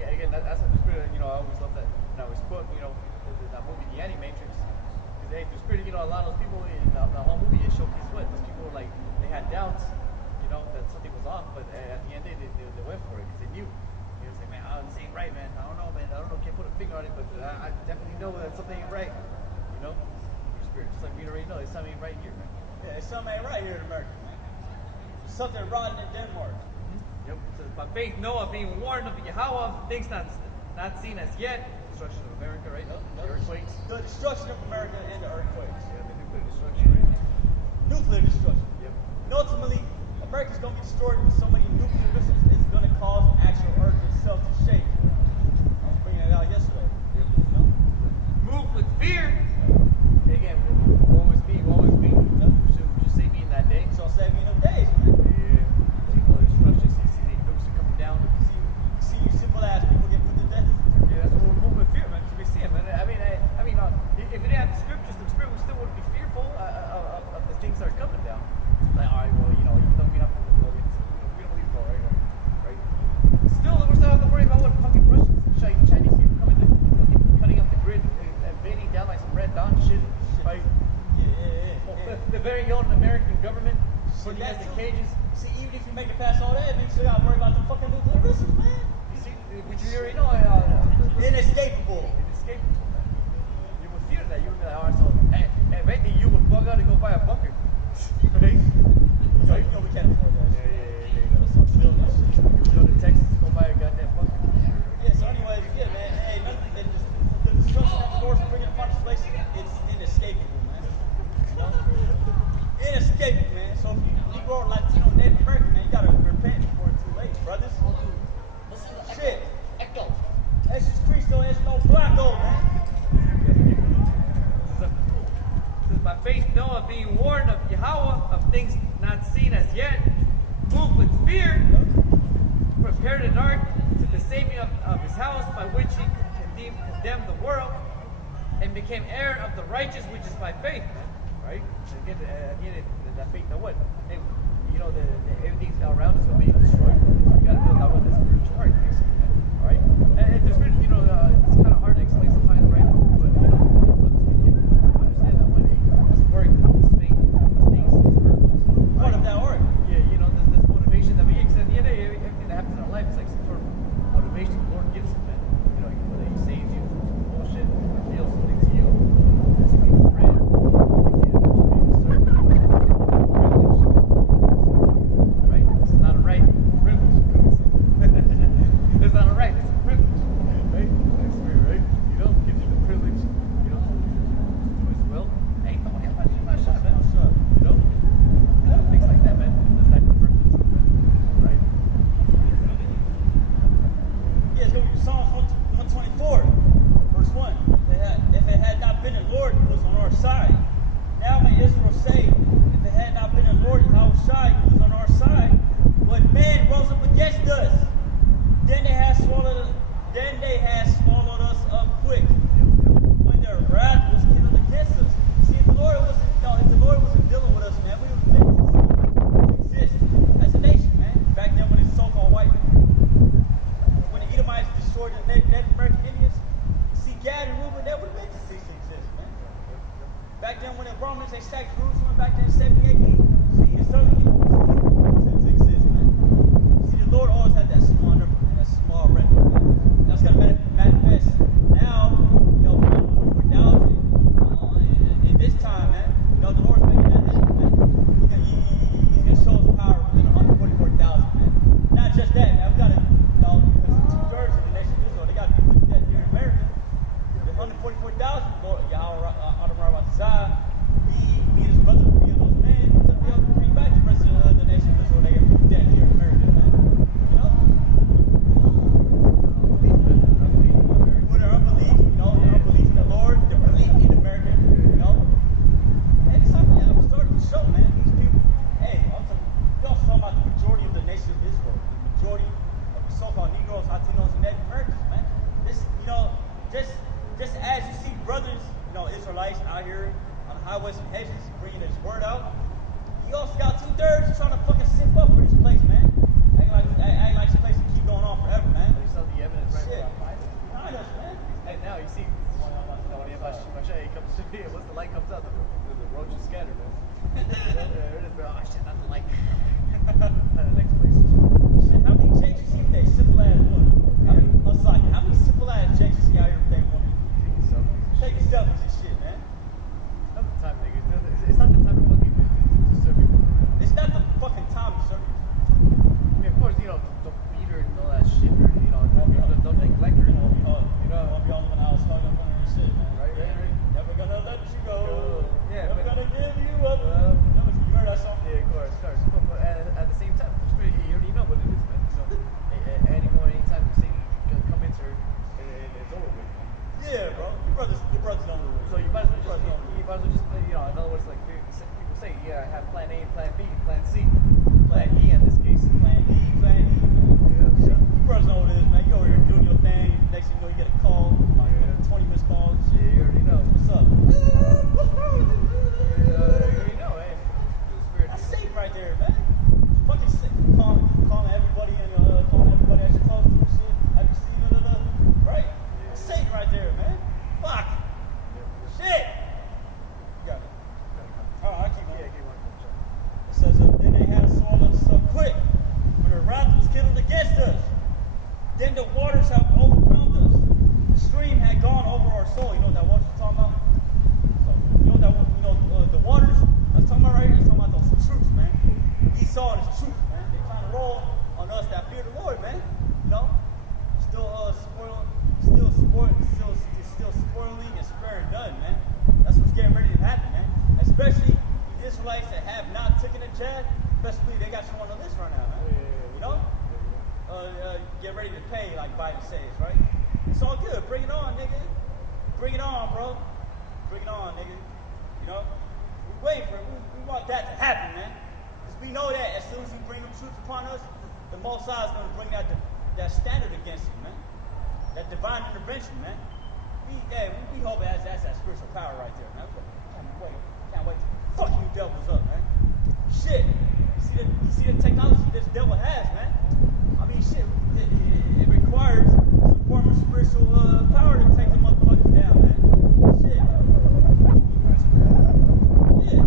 Again, that's what the Spirit, you know, I always love that. And I always quote, you know, that movie, The Animatrix. Because, hey, the Spirit, you know, a lot of those people in the whole movie, it showcased what? Those people were like, they had doubts, you know, that something was off, but at the end of the day, they went for it because they knew. You know, say, man, this ain't right, man. I don't know, man. I don't know, can't put a finger on it, but I definitely know that something ain't right. You know? Your Spirit, just like we already know, there's something ain't right here, man. Yeah, there's something ain't right here in America, man. There's something rotten in Denmark. Yep. So by faith, Noah being warned of Yahweh, things not seen as yet, destruction of America, right? The earthquakes. The destruction of America and the earthquakes. Yeah, the nuclear destruction, right? Nuclear destruction. Yep. And ultimately, America's going to be destroyed with so many nuclear missiles, it's going to cause the actual earth itself to shake. I was bringing it out yesterday. Yep. You know? Move with fear. And again, woe is me. Should save me in that day. So I'll save you in them days, man. Yeah. See all the destruction, see the nukes are coming down. See you simple ass people get put to death. Yeah, that's what we're moving with fear, man. Because we see it, man. I mean, if it didn't have the scriptures, the Spirit still would be fearful of the things that are coming down. Like, all right, well, you know, even though we don't believe it all, right? Still, we're still have to worry about what fucking Russians, Chinese people coming in, cutting up the grid, and beating down like some Red Dawn shit, right? Yeah. The very own American government putting us in cages. See, even if you make it past all that, man, you still gotta worry about the fucking nuclear missiles, man. You see, which you already know. Inescapable. Inescapable, man. You would fear that. You would be like, all right, so, hey, maybe you would bug out and go buy a bunker. Right? You know we can't afford that. Yeah. Let's start building that shit. You would go to Texas to go buy a goddamn bunker. Yeah, so anyways, yeah, man, hey, the destruction that the Lord's bringing upon this place, it's inescapable, man. You know? Inescapable, man. So if you grow Latino, Native American, man, you gotta repent before it's too late, brothers. Shit. Jesus Cristo es no flaco, man. By faith, Noah being warned of Yahweh of things not seen as yet, moved with fear, prepared an ark to the saving of his house, by which he condemned the world, and became heir of the righteous, which is by faith. Right? And again, at the end of that faith, now what? Hey, you know, everything around us is going to be destroyed. So we got to build out with the spiritual ark, basically. All right? And the spirit, you know, it's kind of hard to explain sometimes, right? But, you know, understand that when this work, this faith, these things, these miracles, Part of that ark. yeah, you know, this motivation that we get. Because at the end of the day, everything that happens in our life is like some sort of motivation the Lord gives us, man. You know, whether He saves you from bullshit, reveals something to you, lets you be a friend, gives you the opportunity to serve, privilege. Right? This is not a right, it's a privilege. It's not a right, it's a privilege. Right? That's weird, right? You know, gives you the privilege, you know, to do His will. Hey, come on, I'm not shy, man. You know? Things like that, man. That's that privilege, man. Right? Yeah, it's going to be Psalms 124, verse 1. If it had not been the Lord who was on our side, Now may Israel say, if it had not been the Lord Yahushua who was on our side, but man rose up against us. Then they had swallowed us up quick. When their wrath was kindled against us. See, if the Lord wasn't dealing with us, man, we would have been to exist as a nation, man. Back then when it's so-called white. When the Edomites destroyed the Native American Indians, see Gad and Reuben, they would have been to cease to exist, man. Back then when the Romans, they sacked Jerusalem back then in 70 AD, see, the southern kingdom to exist, man. See, the Lord always had that small number, man, that small remnant, man. That's going to manifest now, you know, 44,000 in this time, man. You know, the Lord's making that happen, man. He's going to show his power within 144,000, man. Not just that, man. We got to, you know, because 2/3 of the nation of Israel, they got to be put to death here in America. The 144,000, Lord Yahweh he and his brother would be those men who would be able to bring back the rest of the nation of Israel. They got to be dead here in America, man. You know? With their unbelief, you know, their unbelief in the Lord, their belief in America, you know. Hey, it's something that we started to show, man. These people, hey, I'm talking about the majority of the nation of Israel, the majority of the so-called Negroes, Latinos, and Native Americans, man. This, you know, just as you see brothers, you know, Israelites out here on the highways and hedges bringing his word out, he also got 2/3 trying to fucking simp up for this place, man. Act like this place can keep going on forever, man. You saw the evidence right behind us, man. And now you see, once the light comes out, the road just scattered, man. There it is, bro. Oh shit, not the light. Not the next place. Shit, how many jakes you see today? Simple ass woman. How many simple ass jakes you see out here today, woman? Taking selfies and shit, man. It's not the time, nigga. It's not the time to fucking to serve people. It's not the fucking time to serve people. I mean, of course, you know, don't beat her and all that shit, or, you know, don't neglect her. You know, I'll be all in the house hung up on her and shit, man. Right. Never gonna let you go. Yeah, Never gonna give you up. You heard that song? Yeah, of course. But at the same time, you already know what it is, man. So, anytime you say you come into her, it's over with. Yeah, bro. Your brothers don't know. So you might as well just, you know, in other words, like people say, yeah, I have plan A, plan B, plan C, plan E in this case. Plan E. Yeah. Your brothers know what it is, man. You over here doing your thing. Next thing you know, you get a call, like 20 missed calls. Yeah, you already know. What's up? You already know, hey. That's Satan right there, man. Fucking sick. Calling everybody and calling everybody that you're close to and shit. Have you seen it? Right? That's Satan right there, man. Fuck. Shit. You got it. Alright, I'll keep on. Yeah, keep on. It says, then they had swallowed us up quick, when their wrath was kindled against us. Then the waters have overwhelmed us. The stream had gone over our soul. You know what that water's talking about? So, the waters I'm talking about right here is talking about those troops, man. Esau and his troops, man. They're trying to roll on us that fear the Lord, man. You know? Still spoiling and sparing none, man. That's what's getting ready to happen, man. Especially the Israelites that have not taken a jab, especially they got you on the list right now, man. You know? Get ready to pay, like Biden says, right? It's all good. Bring it on, nigga. Bring it on, bro. Bring it on, nigga. You know? We're waiting for it. We want that to happen, man. Because we know that as soon as you bring them troops upon us, the Most High is going to bring that standard against you, man. That divine intervention, man. We hope that's that spiritual power right there, man. Can't wait to fuck you devils up, man. Shit. You see the technology this devil has, man? I mean, shit, it requires some form of spiritual power to take the motherfuckers down, man. Shit. Yeah.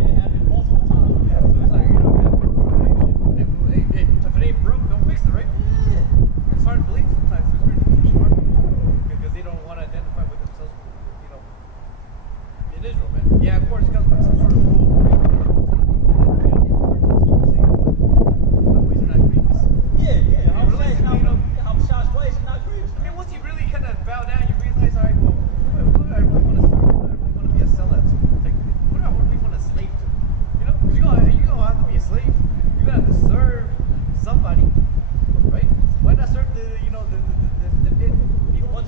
It happened multiple times. Yeah, so it's like, you know, if it ain't broke, don't fix it, right? Yeah. It's hard to believe sometimes. It's really smart because they don't want to identify with themselves, you know, in Israel, man. Yeah, of course, it comes with some sort of rule. I mean, once you really kind of bow down, you realize, all right, well, who do I really want to serve? Who do I really want to be a sellout to? Like, who do I really want to slave to? You know, because you're going to have to be a slave. You're going to have to serve somebody, right? Why not serve the people? He was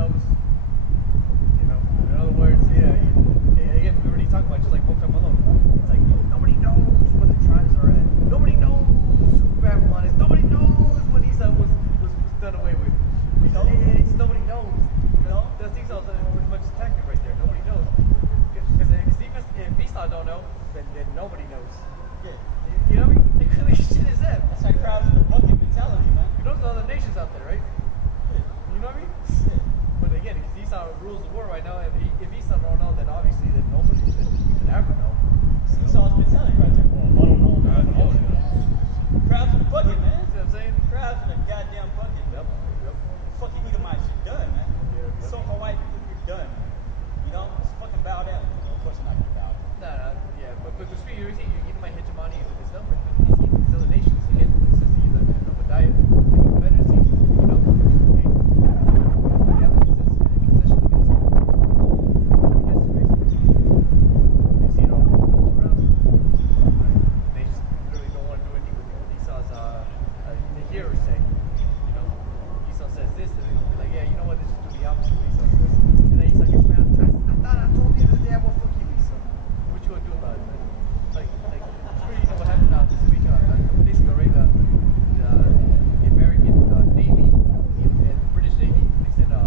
knows. You know, in other words, again, we already talked about just like Book of Malone. It's like nobody knows where the tribes are at. Nobody knows who Babylon is. Nobody knows when Esau was done away with. Nobody knows. The Esau's pretty much attacking right there. Nobody knows. Because if Esau don't know, then nobody knows. Yeah. You know what I mean? What kind of shit is that? That's like crabs in the bucket mentality, man. You know there's other nations out there, right? Yeah. You know what I mean? Yeah. But again, if Esau rules the world right now, if Esau don't know, then obviously then nobody can ever know. Esau's mentality right there. Well, I don't know. I don't know. Crabs in the bucket, man. See what I'm saying? Crabs in the goddamn bucket. Yep. Fucking Edomite shit done, man. Yeah. So Hawaii people, you're done. You know, just fucking bow down. Of course, I'm not gonna bow down. Yeah, but speaking of everything, Edomite hegemony is done with these other nations. Again, it says the Obadiah, the Confederacy, you know, they have a concession against basically. They see it all around. They just really don't want to do anything with Esau's the hearers say. You know, Esau says this, and they're gonna be like, yeah, you know what, let's just do the opposite of Esau says. And then Esau gets mad. I thought I told you the other day, well, fuck you, Esau. What you gonna do about it, man? Like, it's pretty, you know what happened out this week, a couple days ago, right? The American Navy and the British Navy, they sent a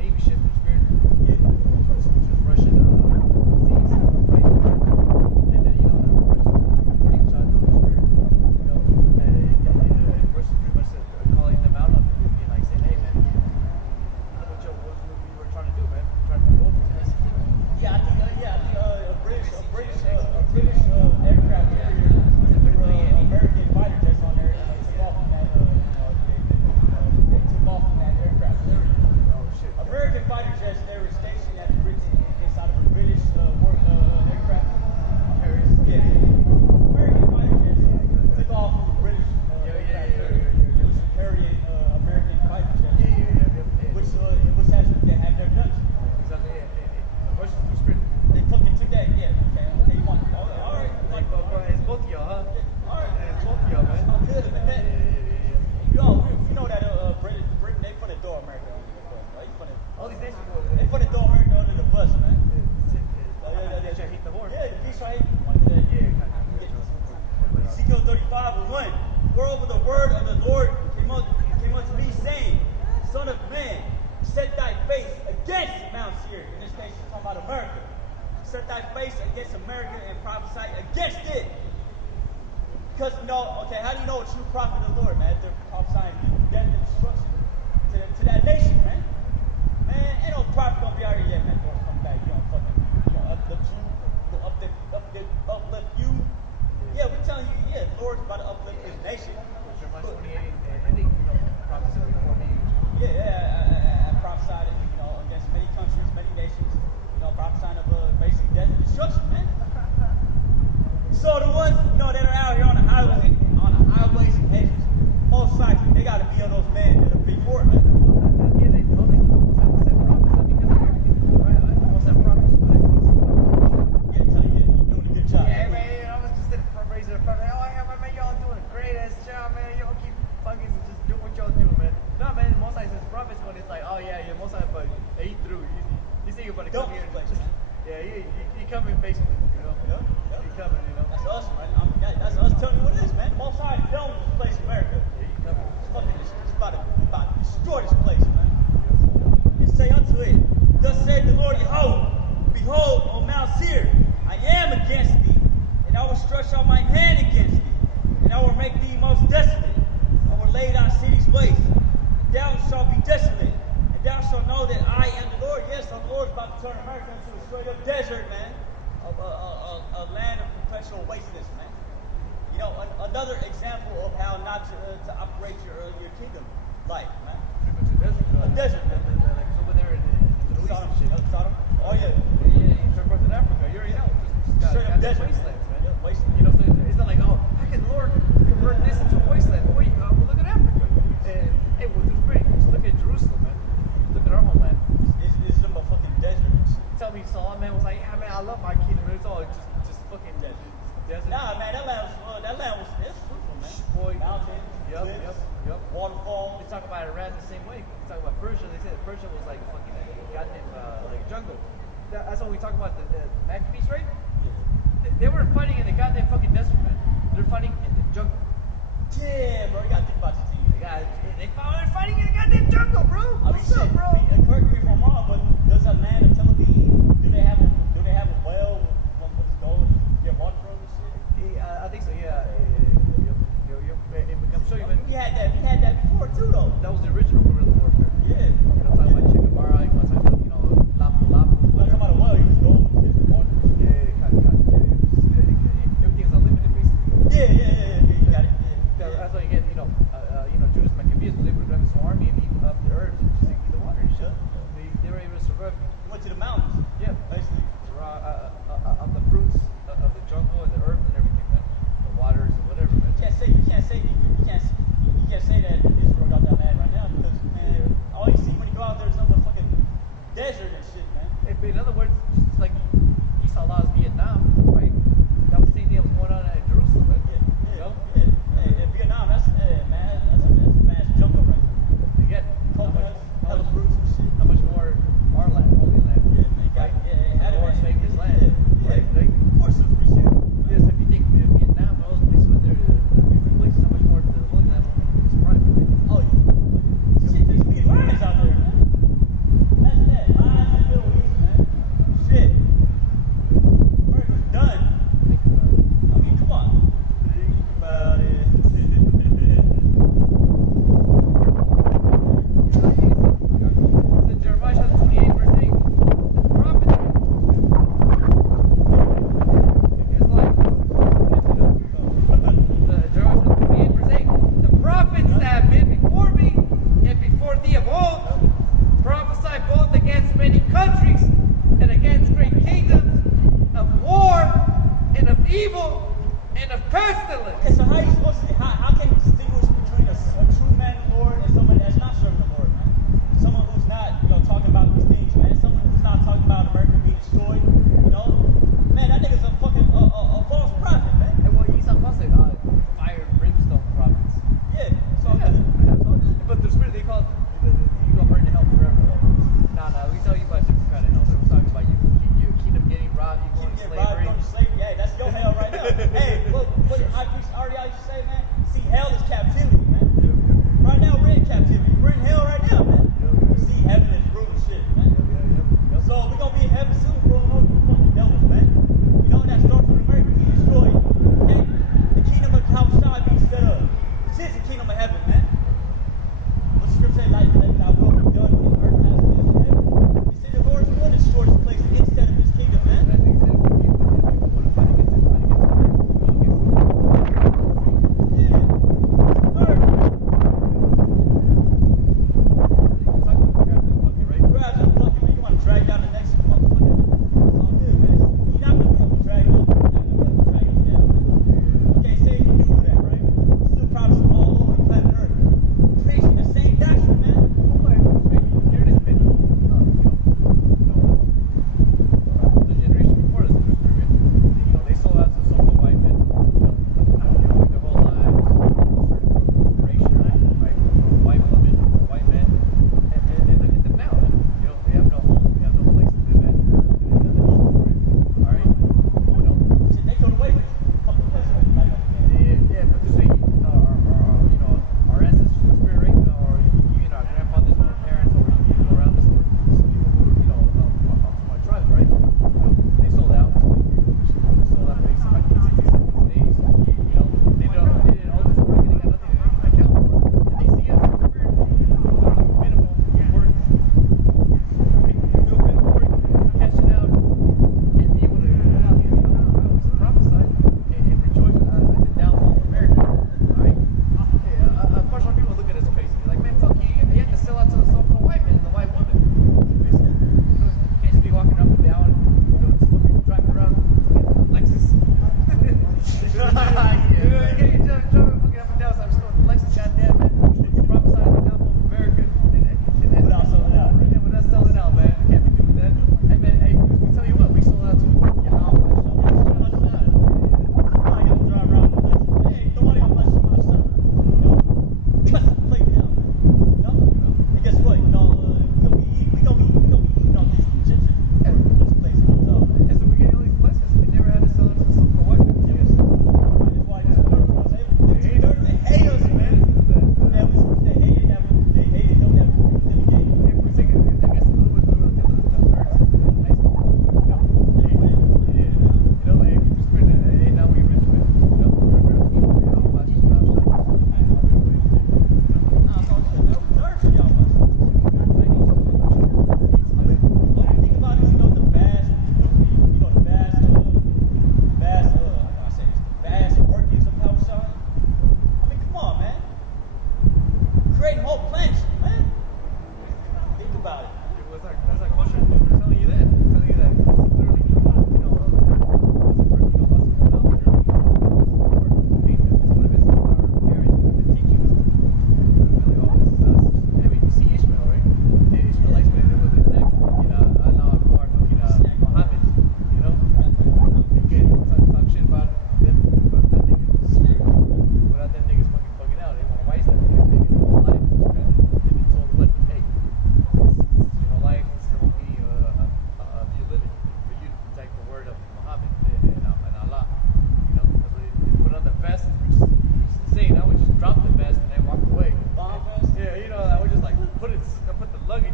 Navy ship in Spirit, towards Russian seas, right? And then, you know, the Russians reporting shots in Spirit, you know, and Russia pretty much calling them out on it, being like, saying, hey, man, you know what we were trying to do, man? Trying to go over to this. Yeah, I think a British aircraft carrier, there were American fighter jets on there. They took off from that. They took off from that aircraft carrier. Oh shit. American fighter jets, they were stationed at inside of a British aircraft carriers. Yeah. American fighter jets took off from a British aircraft carrier. It was carrying American fighter jets, which they had their guns. Exactly. Russians were spread. They fucking took that. Yeah. Okay. You want? All right. Like, but it's both of y'all, huh? All right. It's both of y'all, man. I'm good, man. Yeah. You know that Britain, they finna throw America under the bus, right? All these nations go They finna throw America under the bus, man. They try to hit the horn. Yeah, the beast right. Yeah, Ezekiel 35:1. Moreover, the word of the Lord came unto me, saying, Son of man, set thy face against Mount Seir. In this case, he's talking about America. Set thy face against America and prophesy against it. Because, okay, how do you know a true prophet of the Lord, man? They're prophesying death and destruction to that nation, man. Man, ain't no prophet gonna be out here yet, man. Lord's coming back. You gonna uplift you. Uplift you. Yeah, we're telling you, the Lord's about to uplift his nation. Jeremiah 28, I think, prophecy before me. I prophesied, against many countries, many nations, prophesying of basically death and destruction, man. So the ones, that are out here on the highways and hedges, most likely they got to be on those men that are before, man. Yeah, they always said prophesy because of everything, right? I almost have prophets for everything. Yeah, tell you, you're doing a good job. Yeah, man, I was just raising the front. Oh, yeah, man, y'all doing a great ass job, man. Y'all keep fucking just doing what y'all do, man. No, man, most times it's prophets when it's like, oh, yeah, most times, but they eat through. You see, you're about to come here. Yeah, he coming basically, Yep. He coming, That's us, man. That's us telling you what it is, man. The Most High don't place America. Yeah, he coming. It's about to destroy this place, man. And say unto it, thus saith the Lord Yahweh, behold, O Mount Seir, I am against thee, and I will stretch out my hand against thee, and I will make thee most desolate. I will lay thy cities waste. Thou shalt be desolate, and thou shalt know that I am the Lord. Yes, the Lord's about to turn America into a straight up desert, man. A land of perpetual wasteness, man. Another example of how not to operate your kingdom life, man. Pretty much A desert, man. Like it's over there in the Middle East and shit. Sodom. Oh, yeah. Certain parts of Africa, you already know. Just Straight up desert. wastelands, man. Yeah, wasteland. So it's not like, oh, how can the Lord convert this into a wasteland? But wait, well, look at Africa. And, hey, well, it's pretty. Just look at Jerusalem, man. Look at our homeland. It's a fucking desert. Tell me Solomon was like, yeah, man, I love my kingdom. It's all just fucking desert. Nah, man, that land was fruitful, man. Boy. Mountains, Yep. waterfalls. They talk about Iran the same way. They talk about Persia. They said Persia was like fucking goddamn like jungle. That's when we talk about the Maccabees, right? They weren't fighting in the goddamn fucking desert, man. They're fighting in the jungle. Yeah, bro, you gotta think about your team. They're fighting in the goddamn jungle, bro. I mean, shit, bro. Correct me if I'm wrong, but does that land of Tel Aviv, do they have a well when it's going get water from and shit? I think so, yeah. I'm sure you meant We had that before too, though. that was the original guerrilla warfare. Yeah. You know, talking about Che Guevara, you want to talk about, you know, Lapu Lapu. I'm talking about a well, you just go get some water. Everything's unlimited, basically. Yeah, you got it. That's why you get, Judas Maccabeus was able to grab his army and eat up the earth and just eat the water and shit.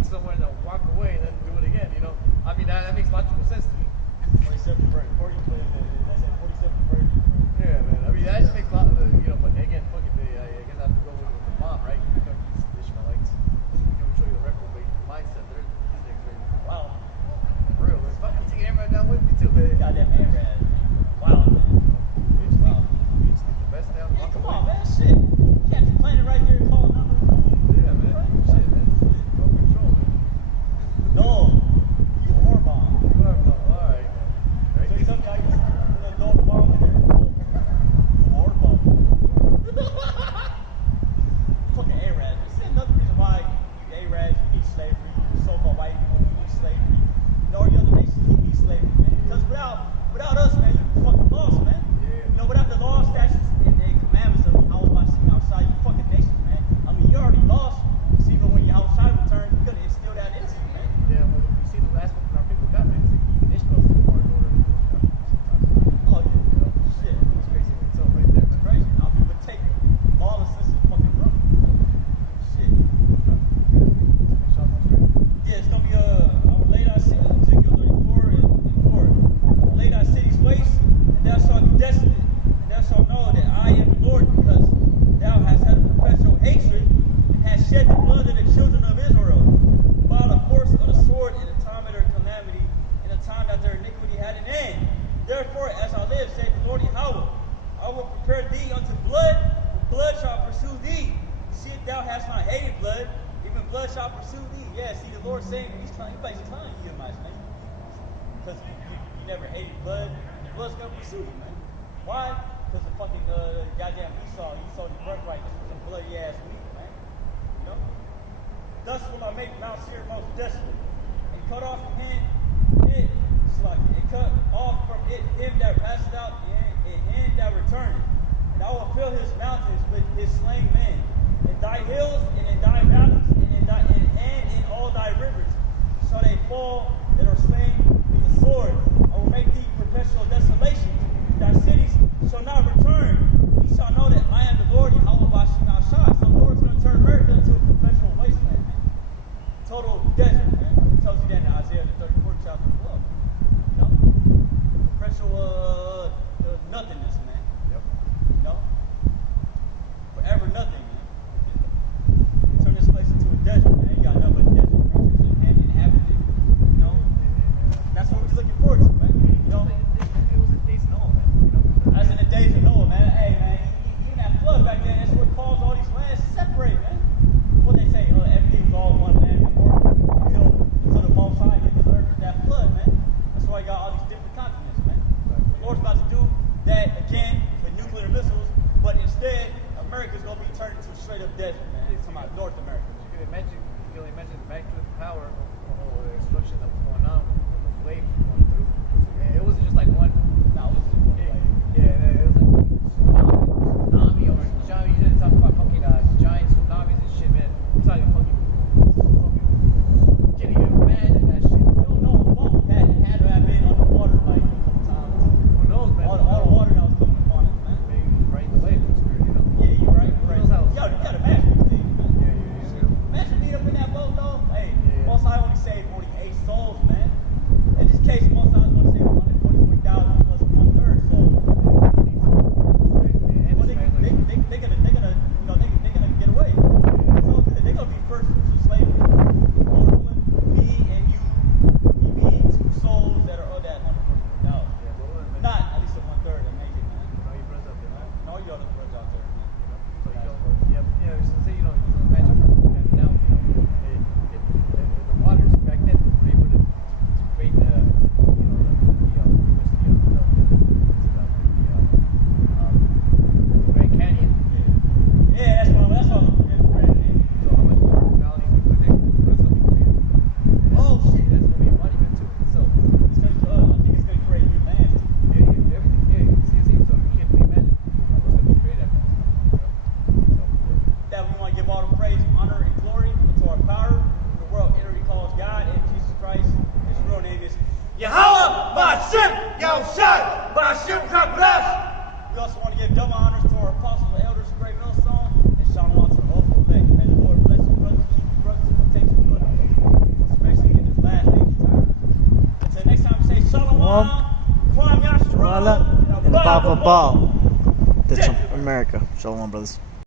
somewhere and then walk away and then do it again. You know, I mean that makes logical sense to me. 47th verse. 47th verse. Yeah, man. I mean that just makes a lot of you know. But again, fuck it. I guess I have to go with the mom, right? You know, these Ishmaelites. You know, show you the reprobate mindset. These niggas are wow. For real. It's fucking taking everybody down with me too, man. Goddamn Arad. Wow, man. Wow. You just get the best down. Hey, come on, man. Shit. You can't be playing it right there and call a number. Yeah, man. Shit, man. Go control, man. No. You whore bomb. You are, all right. Right? So you tell me how you go bomb in there. You whore bomb. Fucking Arad. This is another reason why you Arads, you need slavery. You so-called white people, you need slavery. And all the other nations, you need slavery, man. Because without us, man, you fucking lost, man. Yeah. You know, without the law, statutes, and commandments of how I see outside, you fucking nations, man. I mean, you already lost. See, but when your outside return, you're gonna instill that into you, man. Yeah, well, you see the last one our people got, man. Even Ishmael's more in order. Oh, yeah. You know? Shit. It's crazy in itself right there, It's man. crazy. Now people take lawlessness and fucking run. Shit. Yeah, it's gonna be I will lay thy city, Ezekiel 34 and 4. I will lay thy cities waste, and thou shalt be desolate, and thou shalt know that I am the Lord, because thou hast had a perpetual hatred, and hast shed the blood of the children of Israel, by the force of the sword in the time of their calamity, in the time that their iniquity had an end. Therefore, as I live, saith the Lord Yahweh, I will prepare thee unto blood, and blood shall pursue thee. See if thou hast not hated blood, even blood shall pursue thee. Yeah, see the Lord saying, he's basically telling you, man, because you never hated blood, and blood's gonna pursue you, man. Why? Because the fucking goddamn Esau the birthright just for some bloody ass meat, man. You know? Thus will I make Mount Seir most desolate, and cut off from him and cut off from it him that passeth out, and him that returneth. And I will fill his mountains with his slain men, and thy hills, and in thy valleys, and in all thy rivers shall they fall that are slain with the sword. I will make thee perpetual desolation. Thy cities shall not return. You shall know that I am the Lord, Yahweh Bashim Ashai. So the Lord's going to turn America into a perpetual wasteland, man. Total desert, man. It tells you that in Isaiah the 34th chapter of 12. You know? Perpetual nothingness, man. Yep. You know? Forever nothing, man. Turn this place into a desert, man. You got nothing but desert creatures and inhabited. You know? That's what we're looking forward to, man. You know? It was in days of Noah, man. You know? As in the days of Noah, man. Hey, man. Even that flood back then, that's what caused all these lands to separate, man. What they say, everything's all one land before until the Most High hit the earth with that flood, man. That's why you got all these different continents, man. The Lord's about to do that again with nuclear missiles, but instead, America's going to be turned into a straight up desert, man. It's talking about North America. You can only imagine the magnitude of power, the destruction that was going on when those waves were going through. It wasn't just like one. No, it was just one wave. Yeah, it was like tsunami or giant. You didn't talk about fucking giant tsunamis and shit, man. It's like fucking. Can you imagine that shit? You don't know what had to have been underwater like a couple times. Who knows, man? All the water that was coming upon us, man. Maybe right the way, spirit, you know? Yeah, you're right. Who Right. knows how- Yo, you gotta imagine these things, man. Yeah. Imagine being up in that boat, though. Hey, Yeah. Most High only saved 8 souls, man. In this case, Most High was going to save 144,000 plus 1/3. So, well, they're gonna get away. So they're gonna be first to slavery. Lord willing, me and you, we be 2 souls that are of that 144,000. Not at least a 1/3 that make it, man. No, you brothers out there, man. And all you other brothers out there, man. So you don't, so say, you imagine, and now, if the waters back then were able to create the Grand Canyon. Yeah, that's what I'm looking at, the Grand Canyon. So how much more value we predict what's going to be created? Oh, shit. That's going to be a monument to it. So, I think it's going to create new lands. everything, see, so you can't really imagine what's going to be created after this. That we want to give all the praise, honor, and glory to our power. The world entity calls God and Jesus Christ. His real name is Yahweh Bashim Yahushai Bashim Kabrash. We also want to give double honors to our apostles and elders of Great Millstone and shalom to the hopeful elect. May the Lord bless you, brothers, keep you, brothers, and protect you, brothers. Shalom. Kwam Yashua. And Baba Ball. That's America. Shalom, brothers.